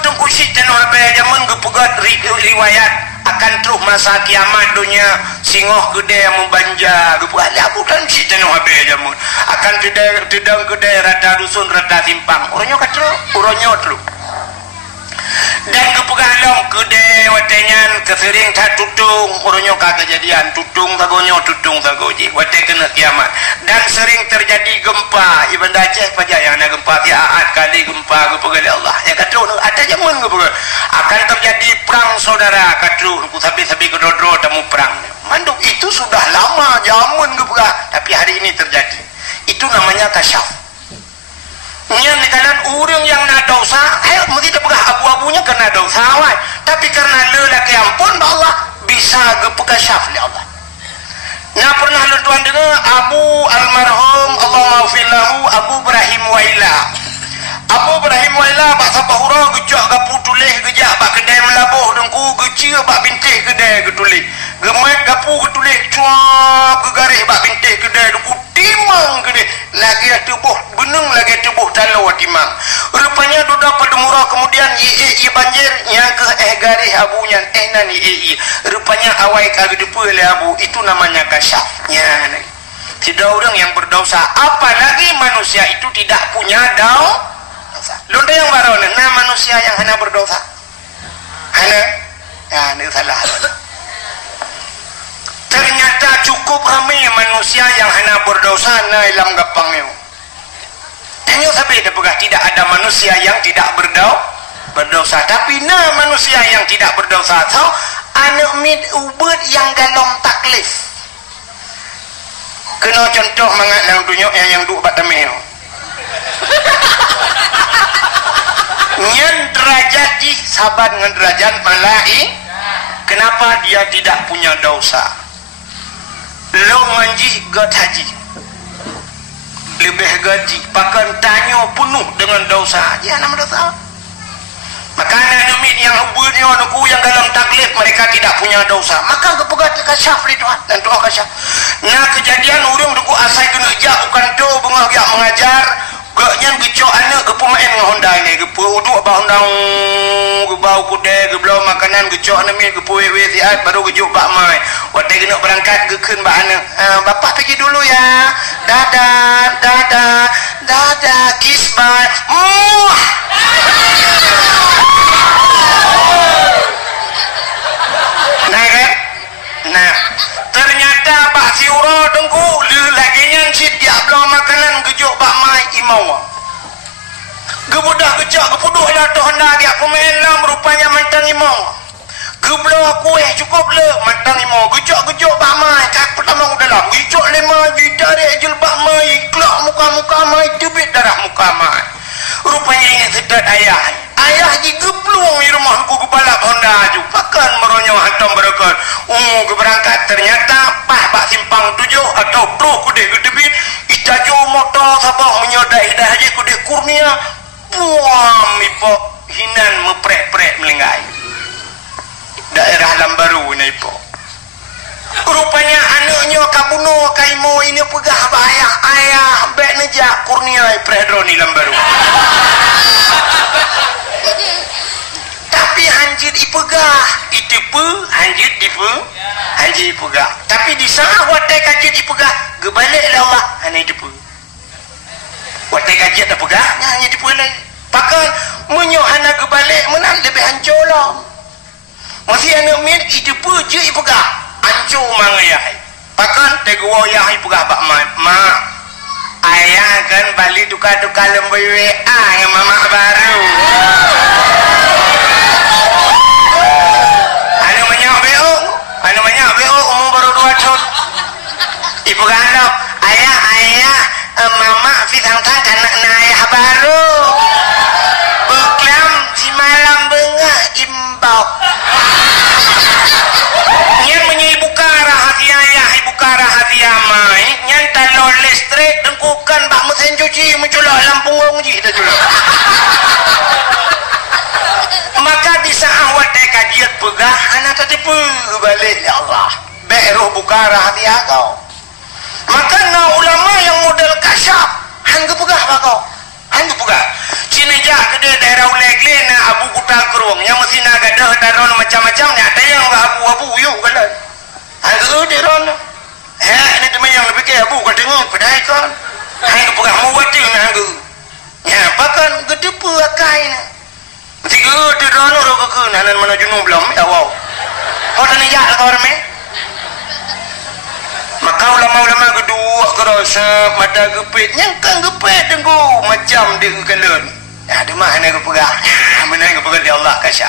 tungku si tenor bayar zaman kepegat riwayat akan terus masa kiamat dunia singoh gede yang membanja kepegat labutan si tenor bayar zaman akan tidak gede rata dusun rata simpang orangnya kacau orangnya terus dan kepegalam gede watenyan kesering tak tutung orangnya kagak kejadian tutung tagoji wate kena kiamat dan sering terjadi gempa Ibn Aceh pajak yang ada gempa tiaat kali gempa kepegali Allah ya kacau ada zaman kepegali akan terjadi perang saudara kacau sabi-sabi kedodro temu perang manduk itu sudah lama zaman kepegali tapi hari ini terjadi itu namanya kasyaf. Nya nikalan urang yang na dosa, mesti dapegah abu-abunya kena dosa wai. Tapi karena lelaki ampun Allah bisa gepegah syaf li Allah. Nah pernah lu tuan dengar Abu almarhum Allah maafin lahu Abu Ibrahim Waila. Abu Ibrahim Waila bahasa bahura gejak gapu tulih gejak bak kedai melabuh dengku gecia bak bintih kedai getulih. Gemet gapu getulih cuak gegarih bak bintih kedai dengku timang gede lagi tubuh benung lagi tubuh talau timang rupanya duda pada murah kemudian i banjir yang ke garih abunya nani rupanya awai kagak depu le abu itu namanya kasyafnya Tidak orang yang berdosa, apalagi manusia itu tidak punya dosa. Londa yang baru nah manusia yang hanya berdosa. Hanya ya ini salah. Ternyata cukup ramai manusia yang hanya berdosa na ilam gapangnya. Tanya sampai tidak ada manusia yang tidak berdosa. Tapi na manusia yang tidak berdosa tau anak mid ubud yang galom taklif. Kena contoh mangat dalam dunia yang duk batamil. Nyan derajat di sahabat dengan derajat malai. Kenapa dia tidak punya dosa? Lo manji gat haji. Lebih gaji. Pakan tanya penuh dengan dosa. Dia nama dosa. Maka anak mid yang hubunnya anakku yang dalam taklif mereka tidak punya dosa. Maka kepegat kasyaf ni Tuhan dan Tuhan kasyaf. Nah kejadian orang duku asai kena jak bukan tu bengah dia mengajar. Gaknya gecok anak ke pemain dengan Honda ni. Ke uduk bah Honda ke bau kuda ke belau makanan gecok anak mid ke puwe siat baru gejuk bak mai. Waktu kena berangkat gekeun bak anak. Bapak pergi dulu ya. Dadah kiss bye. Nah, ternyata Pak Siuro dengku lagi yang sit dia belum makanan gejuk Pak Mai imau. Gebudah gejak gepuduh lah tu hendak dia pemain lah rupanya mantan imau. Gebloh kuih cukup le mantan imau gejak Pak Mai kak pertama udah lah gejak lima ditarik jilbab Mai kelak muka Mai tebit darah muka Mai. Rupanya ini sedot ayah juga peluang di rumah ku balap Honda ju pakan meronyong hantam berangkat berangkat ternyata pak simpang 7 atau pro kude gedebit istaju motor sabah menyodai dah haji kude kurnia buam ipo hinan meprek-prek melenggai daerah Lambaru ni ipo rupanya anaknya kabuno kaimo ini pegah ayah bek nejak kurnia predro ni Lambaru. Tapi hanjir ipegah itipu hanjir ipegah tapi di sana watai kajit ipegah gebalik lah Allah hanya itipu watai kajit dah pegah hanya itipu lagi pakai menyohana gebalik menang lebih hancur lah masih anak min itipu je ipegah hancur mangayah pakai tegua ayah ipegah bak mak ayah kan balik tukar-tukar lembai WA yang mama baru umur baru 2 tahun ibu kandung ayah mama fitang tak anak ayah baru beklam si malam bengah imbau nyan menyibuka rahasia ayah ibuka rahasia mai nyan talon listrik dengkukan bak mesin cuci menculak lampung ji kita culak maka di saat watai kajian pegah anak tadi balik ya Allah beruh buka rahasia kau maka na ulama yang model kasyaf hangga pegah kau hangga pegah sini jak ke daerah ulegle na abu kuta kerung yang mesti na gadah daron macam-macam ni ada yang abu-abu yuk kalah hangga daron ini teman yang lebih ke abu kau dengar pedai kan hangga pegah mau wating hangga ya bahkan gede pelakai ni tiga di dalam orang ke nanan mana jenuh belum ya wow kau tanya jak kau ramai maka ulama-ulama kedua kerasa mata gepit nyangkang gepit tengku macam dia kekalun ada mana ke pegah mana ke pegah dia Allah kasih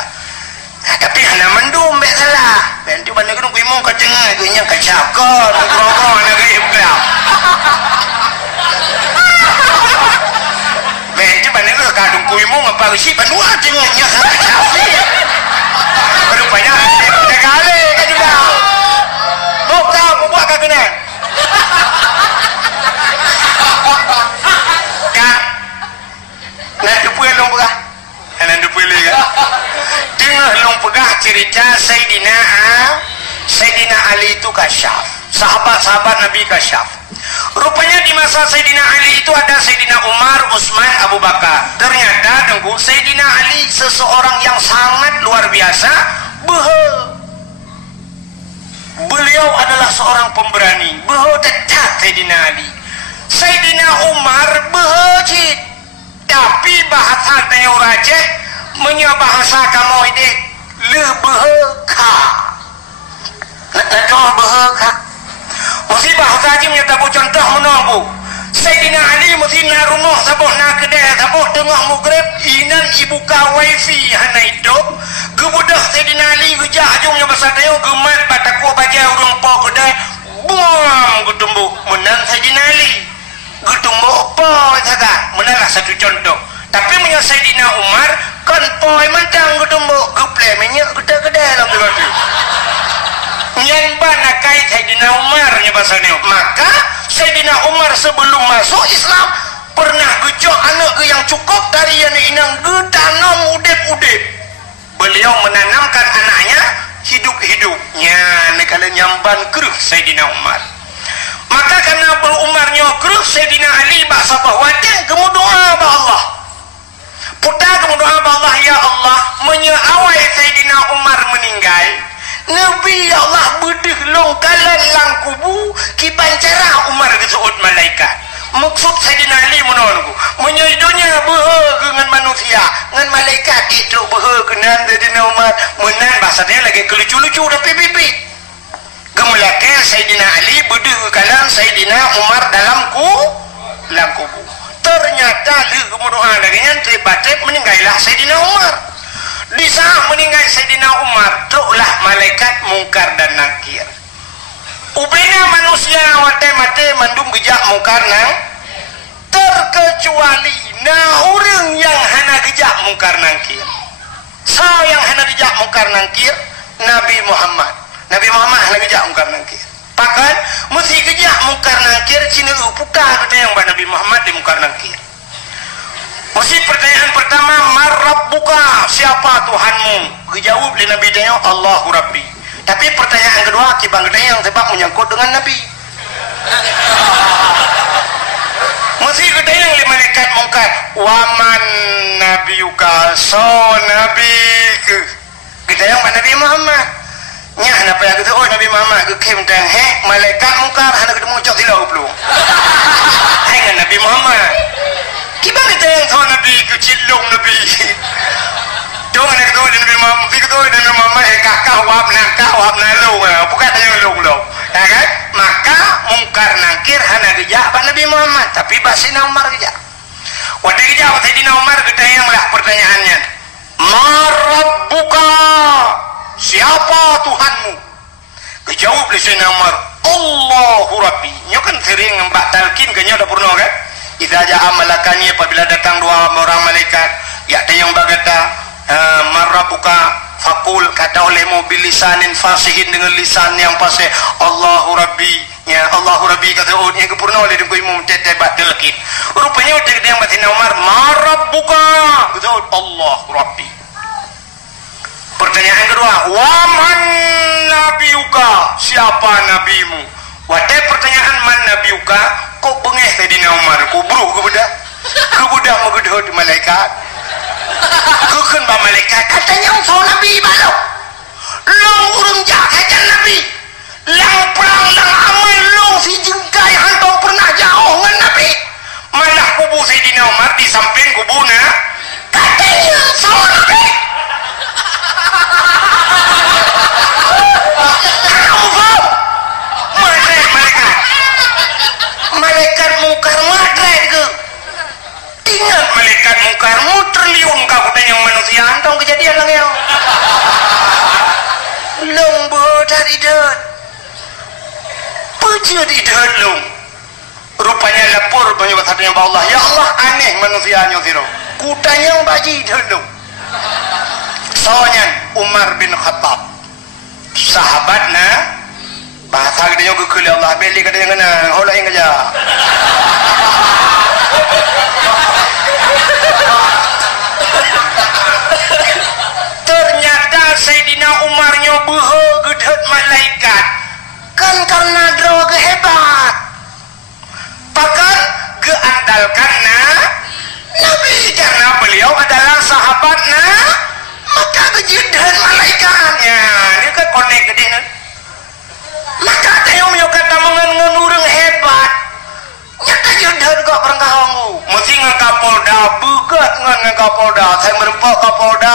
tapi hana mendum baik salah nanti mana kedua kuimung kau tengah ke nyang kasih kau kerongkong nak ke pegah nanti mana ke kadung kuimung apa sih bandua tengahnya kasih rupanya dia kali kan juga buka buat kagenan kak nanti puan long pegah nanti puan lagi kan dengar long pegah cerita Sayyidina Ali itu kasyaf sahabat-sahabat Nabi kasyaf rupanya di masa Sayyidina Ali itu ada Sayyidina Umar, Utsman, Abu Bakar ternyata tengku Sayyidina Ali seseorang yang sangat luar biasa beliau adalah seorang pemberani. Bahwa tetap Sayyidina Ali. bahasa tanya Aceh menya bahasa kamu ini lebehka nak beheka mesti bahasa aja punya tabu contoh menunggu Sayyidina Ali mesti narunuh sabuh nak kedai sabuh tengah mugrib inan ibu ka wifi hana hidup gebudah Sayyidina Ali gejah ajungnya bahasa tanya gemat bataku baca urang po kedai buang getumbuk menang Sayyidina Ali getumbuk po saja menanglah satu contoh tapi punya Sayyidina Umar kan poi mentang getumbuk geple minyak kedai-kedai dalam tu yang bana kait Sayyidina Umar nya bahasanya maka Sayyidina Umar sebelum masuk Islam pernah gejok anak yang cukup dari yang inang getanam udip-udip beliau menanamkan anaknya hidup-hidupnya nekala nyamban keruh Sayyidina Umar maka karena Umar nyokruh Sayyidina Ali bahasa bahwa dia gemu doa ba Allah putar gemu doa ba Allah ya Allah menyeawai Sayyidina Umar meninggal Nabi Allah bedih longkalan lang kubu kibancara Umar disebut malaikat maksud Sayyidina Ali menolku menyoidonya behe dengan manusia dengan malaikat itu behe kenan Sayyidina Umar menan bahasanya lagi kelucu-lucu tapi bibit gemelake Sayyidina Ali bedih kalan Sayyidina Umar dalam kubu ternyata di kemuduhan dagingnya tribatip meninggallah Sayyidina Umar di saat meninggal Sayyidina Umar tuklah malaikat mungkar dan nakir ubena manusia mate-mate mandum gejak mungkar nang terkecuali orang yang hana gejak mungkar nangkir yang hana gejak mungkar nangkir Nabi Muhammad hana gejak mungkar nangkir pakan mesti gejak mungkar nangkir cina putar kata yang Nabi Muhammad di mungkar nangkir mesti pertanyaan pertama marrabbuka siapa Tuhanmu dijawab oleh Nabi dia Allahu Rabbi tapi pertanyaan kedua kibang dia yang sebab menyangkut dengan Nabi mesti kita yang oleh malaikat mungkar waman nabiyuka so nabi kita yang Nabi Muhammad nyah napa yang kita Nabi Muhammad ke kem dan malaikat mungkar hana ketemu cok silau belum hai Nabi Muhammad kita kita yang tahu Nabi kecil long Nabi dong anak tu Nabi Muhammad kita Nabi Muhammad kakak wap nalung bukan tanya long ya kan maka mungkar nakir hana gejak Nabi Muhammad tapi Sayyidina Umar gejak wadah gejak Sayyidina Umar kita yang lah pertanyaannya marabbuka siapa Tuhanmu kejawab oleh Sayyidina Umar Allahu Rabbi nyo kan sering mbak talkin ke nyo dah pernah kan idza jaa malakani apabila datang dua orang malaikat ya ada yang bagata marabbuka fakul kata olehmu bilisanin fasihin dengan lisan yang fasih Allahu Rabbi ya Allahu Rabbi kata yang kepurna oleh dengku imam tetebat delkin rupanya udah yang Sayyidina Umar marabbuka kata Allahu Rabbi pertanyaan kedua waman nabiyuka siapa nabimu wadah pertanyaan man nabiyuka kok bengeh Sayyidina Umar kubruh kebudah megedhot malaikat kekeun ba malaikat katanya so nabi balau long urang jahat nabi lang perang lang amal long si jengkai hantom pernah jauh dengan nabi malah kubu Sayyidina Umar di samping kubuna katanya so nabi malaikat mungkar madrai ke ingat malaikat mungkar mu triliun kau yang manusia antong kejadian lang yang lembut dari det pejad idat lung rupanya lapor banyak satunya Allah ya Allah aneh manusianya siro kutanya baji idat lung soalnya Umar bin Khattab sahabatna bahasa dia juga kuli Allah beli kata yang kena hola yang aja ternyata Sayyidina Umar nyobuh gedhet malaikat kan karena droga hebat pakan keandalkanna Nabi karena beliau adalah sahabatna maka kejadian malaikatnya ini kan konek gede maka tayo mo kata mga ngurang hebat nyata yun kok perang kahongo mesti nga kapolda buka gat ngan Kapolda saya merempak Kapolda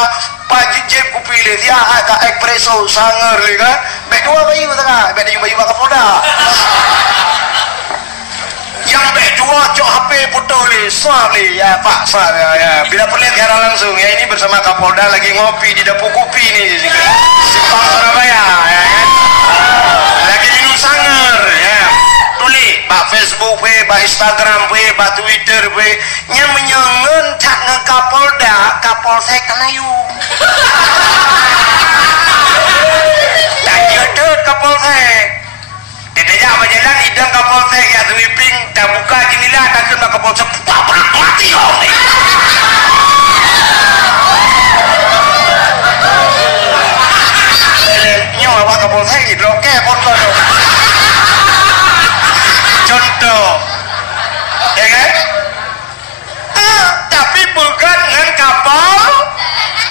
pagi jeb ku pilih dia agak espresso sanger li kan bek dua bayu tengah bek dia bayu Kapolda yang bek dua cok HP putus li suap li ya pak suap ya bila perlihat cara langsung ya ini bersama Kapolda lagi ngopi di dapur kopi nih Simpang Surabaya ya kan lagi minum sanger ya tulis pak Facebook pak Instagram pak Twitter nya menyengen tak nge Kapolda Kapolsek Anayu tak jodoh Kapolsek tidak apa jalan idang Kapolsek ya sweeping tak buka jendela tak kena Kapolsek tak pernah mati kau ni nyawa apa Kapolsek ni roke foto contoh ya kan tapi bukan dengan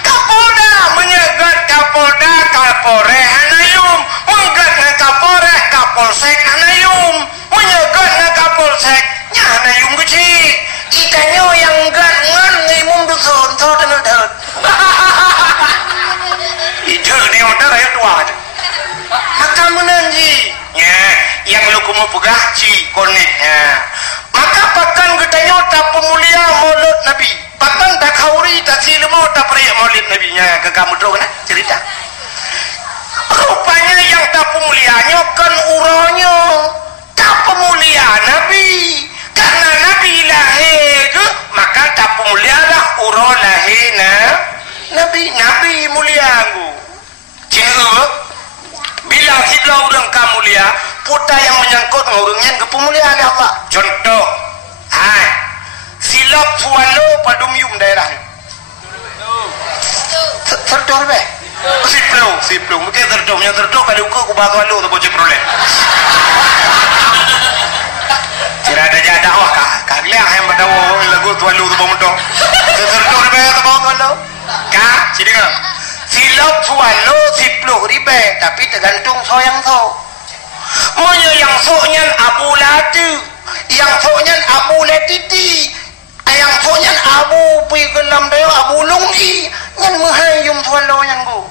Kapolda menyegat Kapolda Kapolres Anayum menyegat dengan Kapolres Kapolsek Anayum menyegat dengan Kapolsek nya Anayum kecil ikannya yang enggak ngan ngimum dusun so dan itu dia udah kayak tua maka menanji ya yang lu kumu pegah ci konek ya maka pakan gedanya tak pemulia maulid Nabi pakan tak kauri tak silmu tak periak maulid Nabi nya ke kamu tahu kan cerita rupanya yang tak pemulianya kan uranya tak pemulia Nabi karena Nabi lahir maka tak pemulia lah uro lahir Nabi mulia aku cinta bila kita orang kamulia puta yang menyangkut ngurungnya ke pemuliaan Allah contoh silap sualo padum yum daerah terdor be siplo mungkin terdor kalau ku batu alu tu bocor problem tidak ada jadah wah kaglia yang badawo lagu tu alu tu bomodo terdor be tu bomodo ka sidinga silap sualo siplo ribe tapi tergantung soyang so moyo yang soknya Abu Latu yang soknya Abu Latiti yang soknya Abu Pigelam Deo Abu Lunggi yang menghayum sualo yang go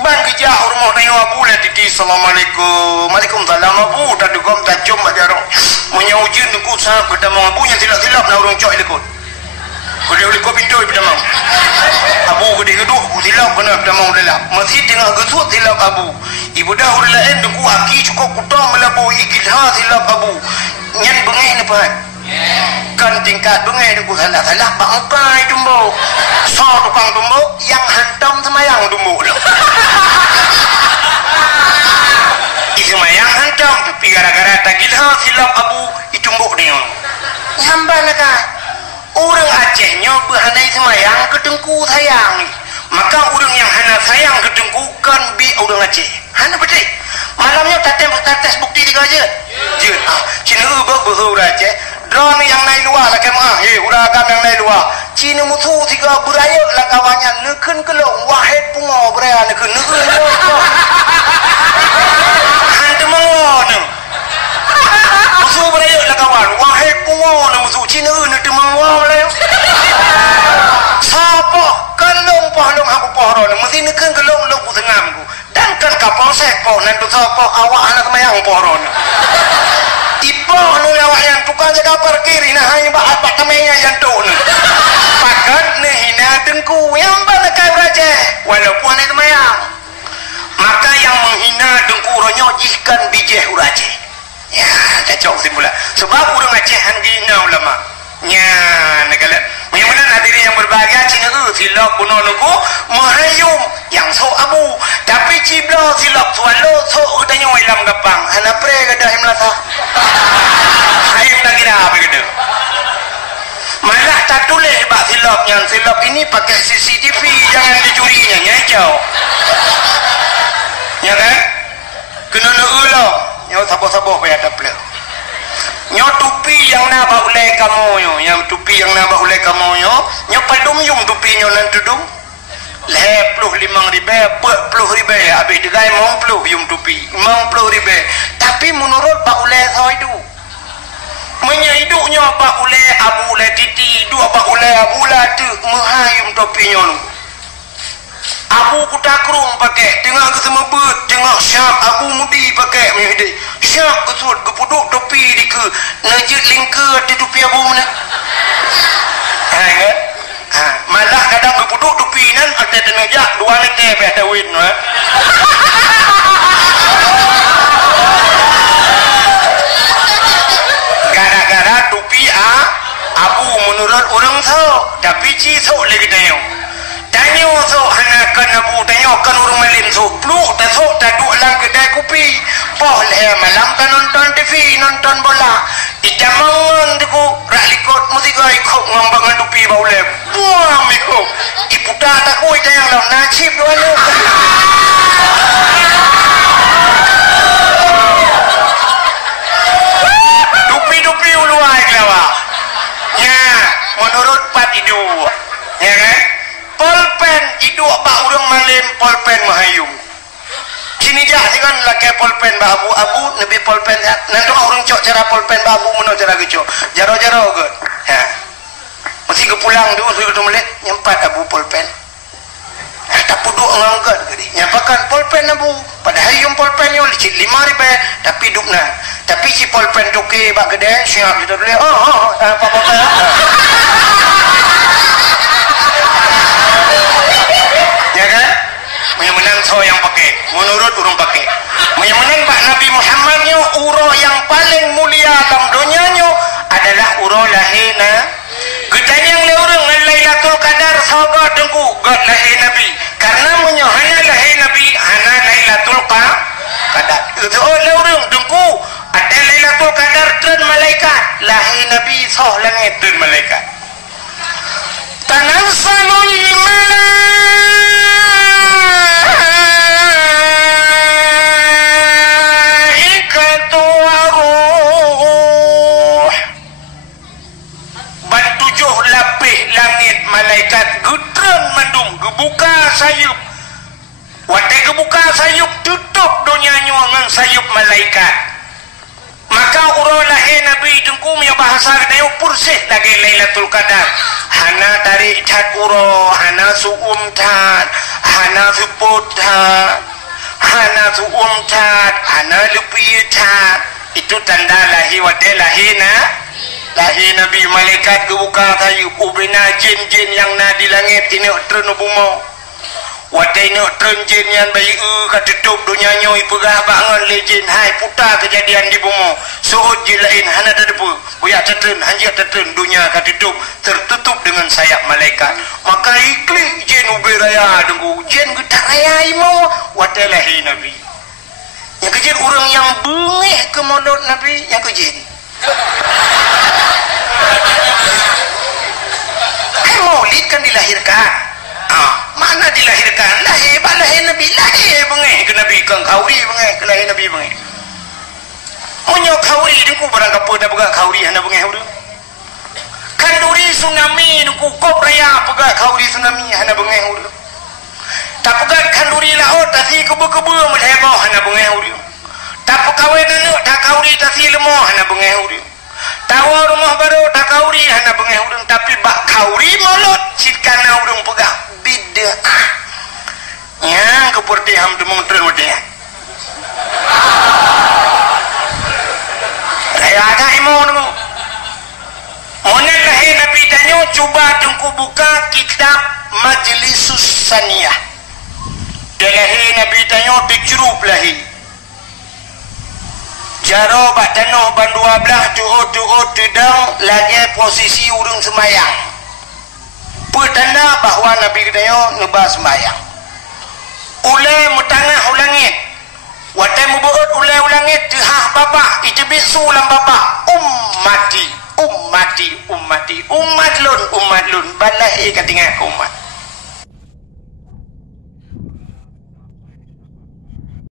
bang kerja rumah Deo Abu Latiti Assalamualaikum Waalaikumsalam Abu tadi gom tak jom bajarok moyo ujin ku sahab kita mau Abu yang silap-silap na urang coy lekut kudu liko pintu pada mau Abu gede geduk silap kena pada mau lelap masih tengah gesut silap Abu ibu dah lain deku aki cukup kutang melabu ikilha silap Abu nyan bengih ni pan kan tingkat bengih deku salah bangkai dumbo so tukang dumbo yang hantam semayang dumbo semayang hantam tapi gara-gara takilha silap Abu itumbuk dia nyamba nak orang Acehnya berhanai semayang ke dengku sayang maka orang yang hana sayang ke dengku kan bi orang Aceh hana betul malamnya tetes bukti tiga aja je Cina berhur Aceh drone yang naik luar lah kemah urang agam yang naik luar Cina musuh tiga beraya lah kawannya neken kelong wahid pungo beraya neken hantu mengon musuh beraya lah kawan wahid pungo musuh Cina nanti mengon lah siapa kelong pahlong aku pohon mesti neken kelong ku tengahku dan kan Kapolsek po nanti siapa awak anak mayang pohon ipo nu awak yang tukang jaga parkir nah hanya apa temenya yang tu pakat nih hina dengku yang balakai raja walaupun itu mayang maka yang menghina dengku ronyo jihkan bijih uraje ya cocok simula sebab urang Aceh hangina ulama nya negala menyamanan hadirin yang berbahagia Cina silap bunuh nuku mahayum yang so Abu tapi cibla silap sualo so katanya ilam gapang hana pre gadah himlasa hayum lagi dah begitu malah tak tulis bak silap ini pakai CCTV jangan dicurinya nyajau ya kan kena ulo nyo sabo-sabo payah dapat nyo tupi yang na ba ulai kamu yo yang tupi yang na ba ulai kamu yo nyo padum yung tupi nyo nan tudung leh 55 ribe 40 ribe habis digai mau 10 yung tupi 50 ribe tapi menurut ba ulai so itu menyaidunya ba ulai abu le titi dua ba ulai abu la tu mahayum topinya lu abu kutakrung pakai tengah ke semua bet tengah syak abu mudi pakai mehdi syak kesut kepuduk topi di ke najit lingkar di topi abu mana kan malah kadang kepuduk topi nan ada tenajak dua nete pe ada win gara-gara topi abu menurut orang tahu tapi ci sok lagi tanyo sok hanakan abu tanyo kan orang malim sok peluk tak sok tak duk lang kedai kopi poh le malam kan nonton TV nonton bola itamangan deku rak likot musika ikut ngambangan topi bau le buang miko iputa tak kuy tayang law nasib doan lu topi uluai kelawa ya menurut Pat Idu ya kan polpen Idu pak urang malim polpen mahayum sini jah kan laki polpen ba abu nabi polpen nanti orang cok cara polpen ba abu menurut cara kecok jaro-jaro ke ya mesti ke pulang dulu suruh ketemu lek nyempat abu polpen tak puduk ngangkat gede nyampakan polpen abu padahal yung polpen yung licit 5,000 tapi dupna tapi si polpen toke bak gede siap gitu dulu apa-apa ya kan yang menang so yang pakai menurut urung pakai yang menang Pak Nabi Muhammad nyo uro yang paling mulia dalam dunianya adalah uro lahina gedanyang le urang Lailatul Qadar sahabat dengku god lahir Nabi karena menyohana lahir Nabi hana Lailatul Qadar itu le urang dengku ada Lailatul Qadar dan malaikat lahir Nabi soh langit dan malaikat tanassalul malaikatu waruh bantujuh lapih langit malaikat gudran mendung gebuka sayup wadah gebuka sayup tutup dunia dengan sayup malaikat maka urau lahir Nabi dengku punya bahasa kedai pursih lagi Lailatul Qadar hana tarik cat uro hana suum cat hana suput cat hana suum cat hana lupi cat itu tanda lahir wadah lahir lahir Nabi malaikat kebuka sayup ubina jin-jin yang na di langit ini ternu bumau wadah ini tren jin yang bayi katutup dunia nyoi pegah bangun lejin hai putar kejadian di bumau suut jin lain hana dedepu buyak tertren hanjir tertren dunia katutup tertutup dengan sayap malaikat maka iklik jin ubi raya dengku jin getak raya imau wadah lahir Nabi yang kejin orang yang bengih ke mulut Nabi yang kejin maulid kan dilahirkan mana dilahirkan lahir Nabi lahir bengih ke Nabi kang kauri bengih ke lahir Nabi bengih punya kauri dengku barang kapur dah pegak kauri hana bengih urang kanduri tsunami dengku kop raya pegak kauri tsunami hana bengih urang tak pegak kanduri laut tasi kebo-kebo melheboh hana bengih urang tak pekawai nenek tak kauri tasi lemah hana bengih urang tawa rumah baru tak kauri hana bengih urang tapi bak kauri mulut sitkana urang pegak bid'ah yang keperti ham demung tren wadih raya ada imau demu monen lahir Nabi tanyo cuba dengku buka kitab Majlisus Saniyah lahir Nabi tanyo dikerup lahir jaro bak tanoh ban 12 tuut tidang lagi posisi urang semayang pertanda bahawa Nabi tanyo nebah semayang ulai mutangah ulangit watai mubuut ulai ulangit dihah bapak itu bisu lam bapak umat lun balahi katingah umat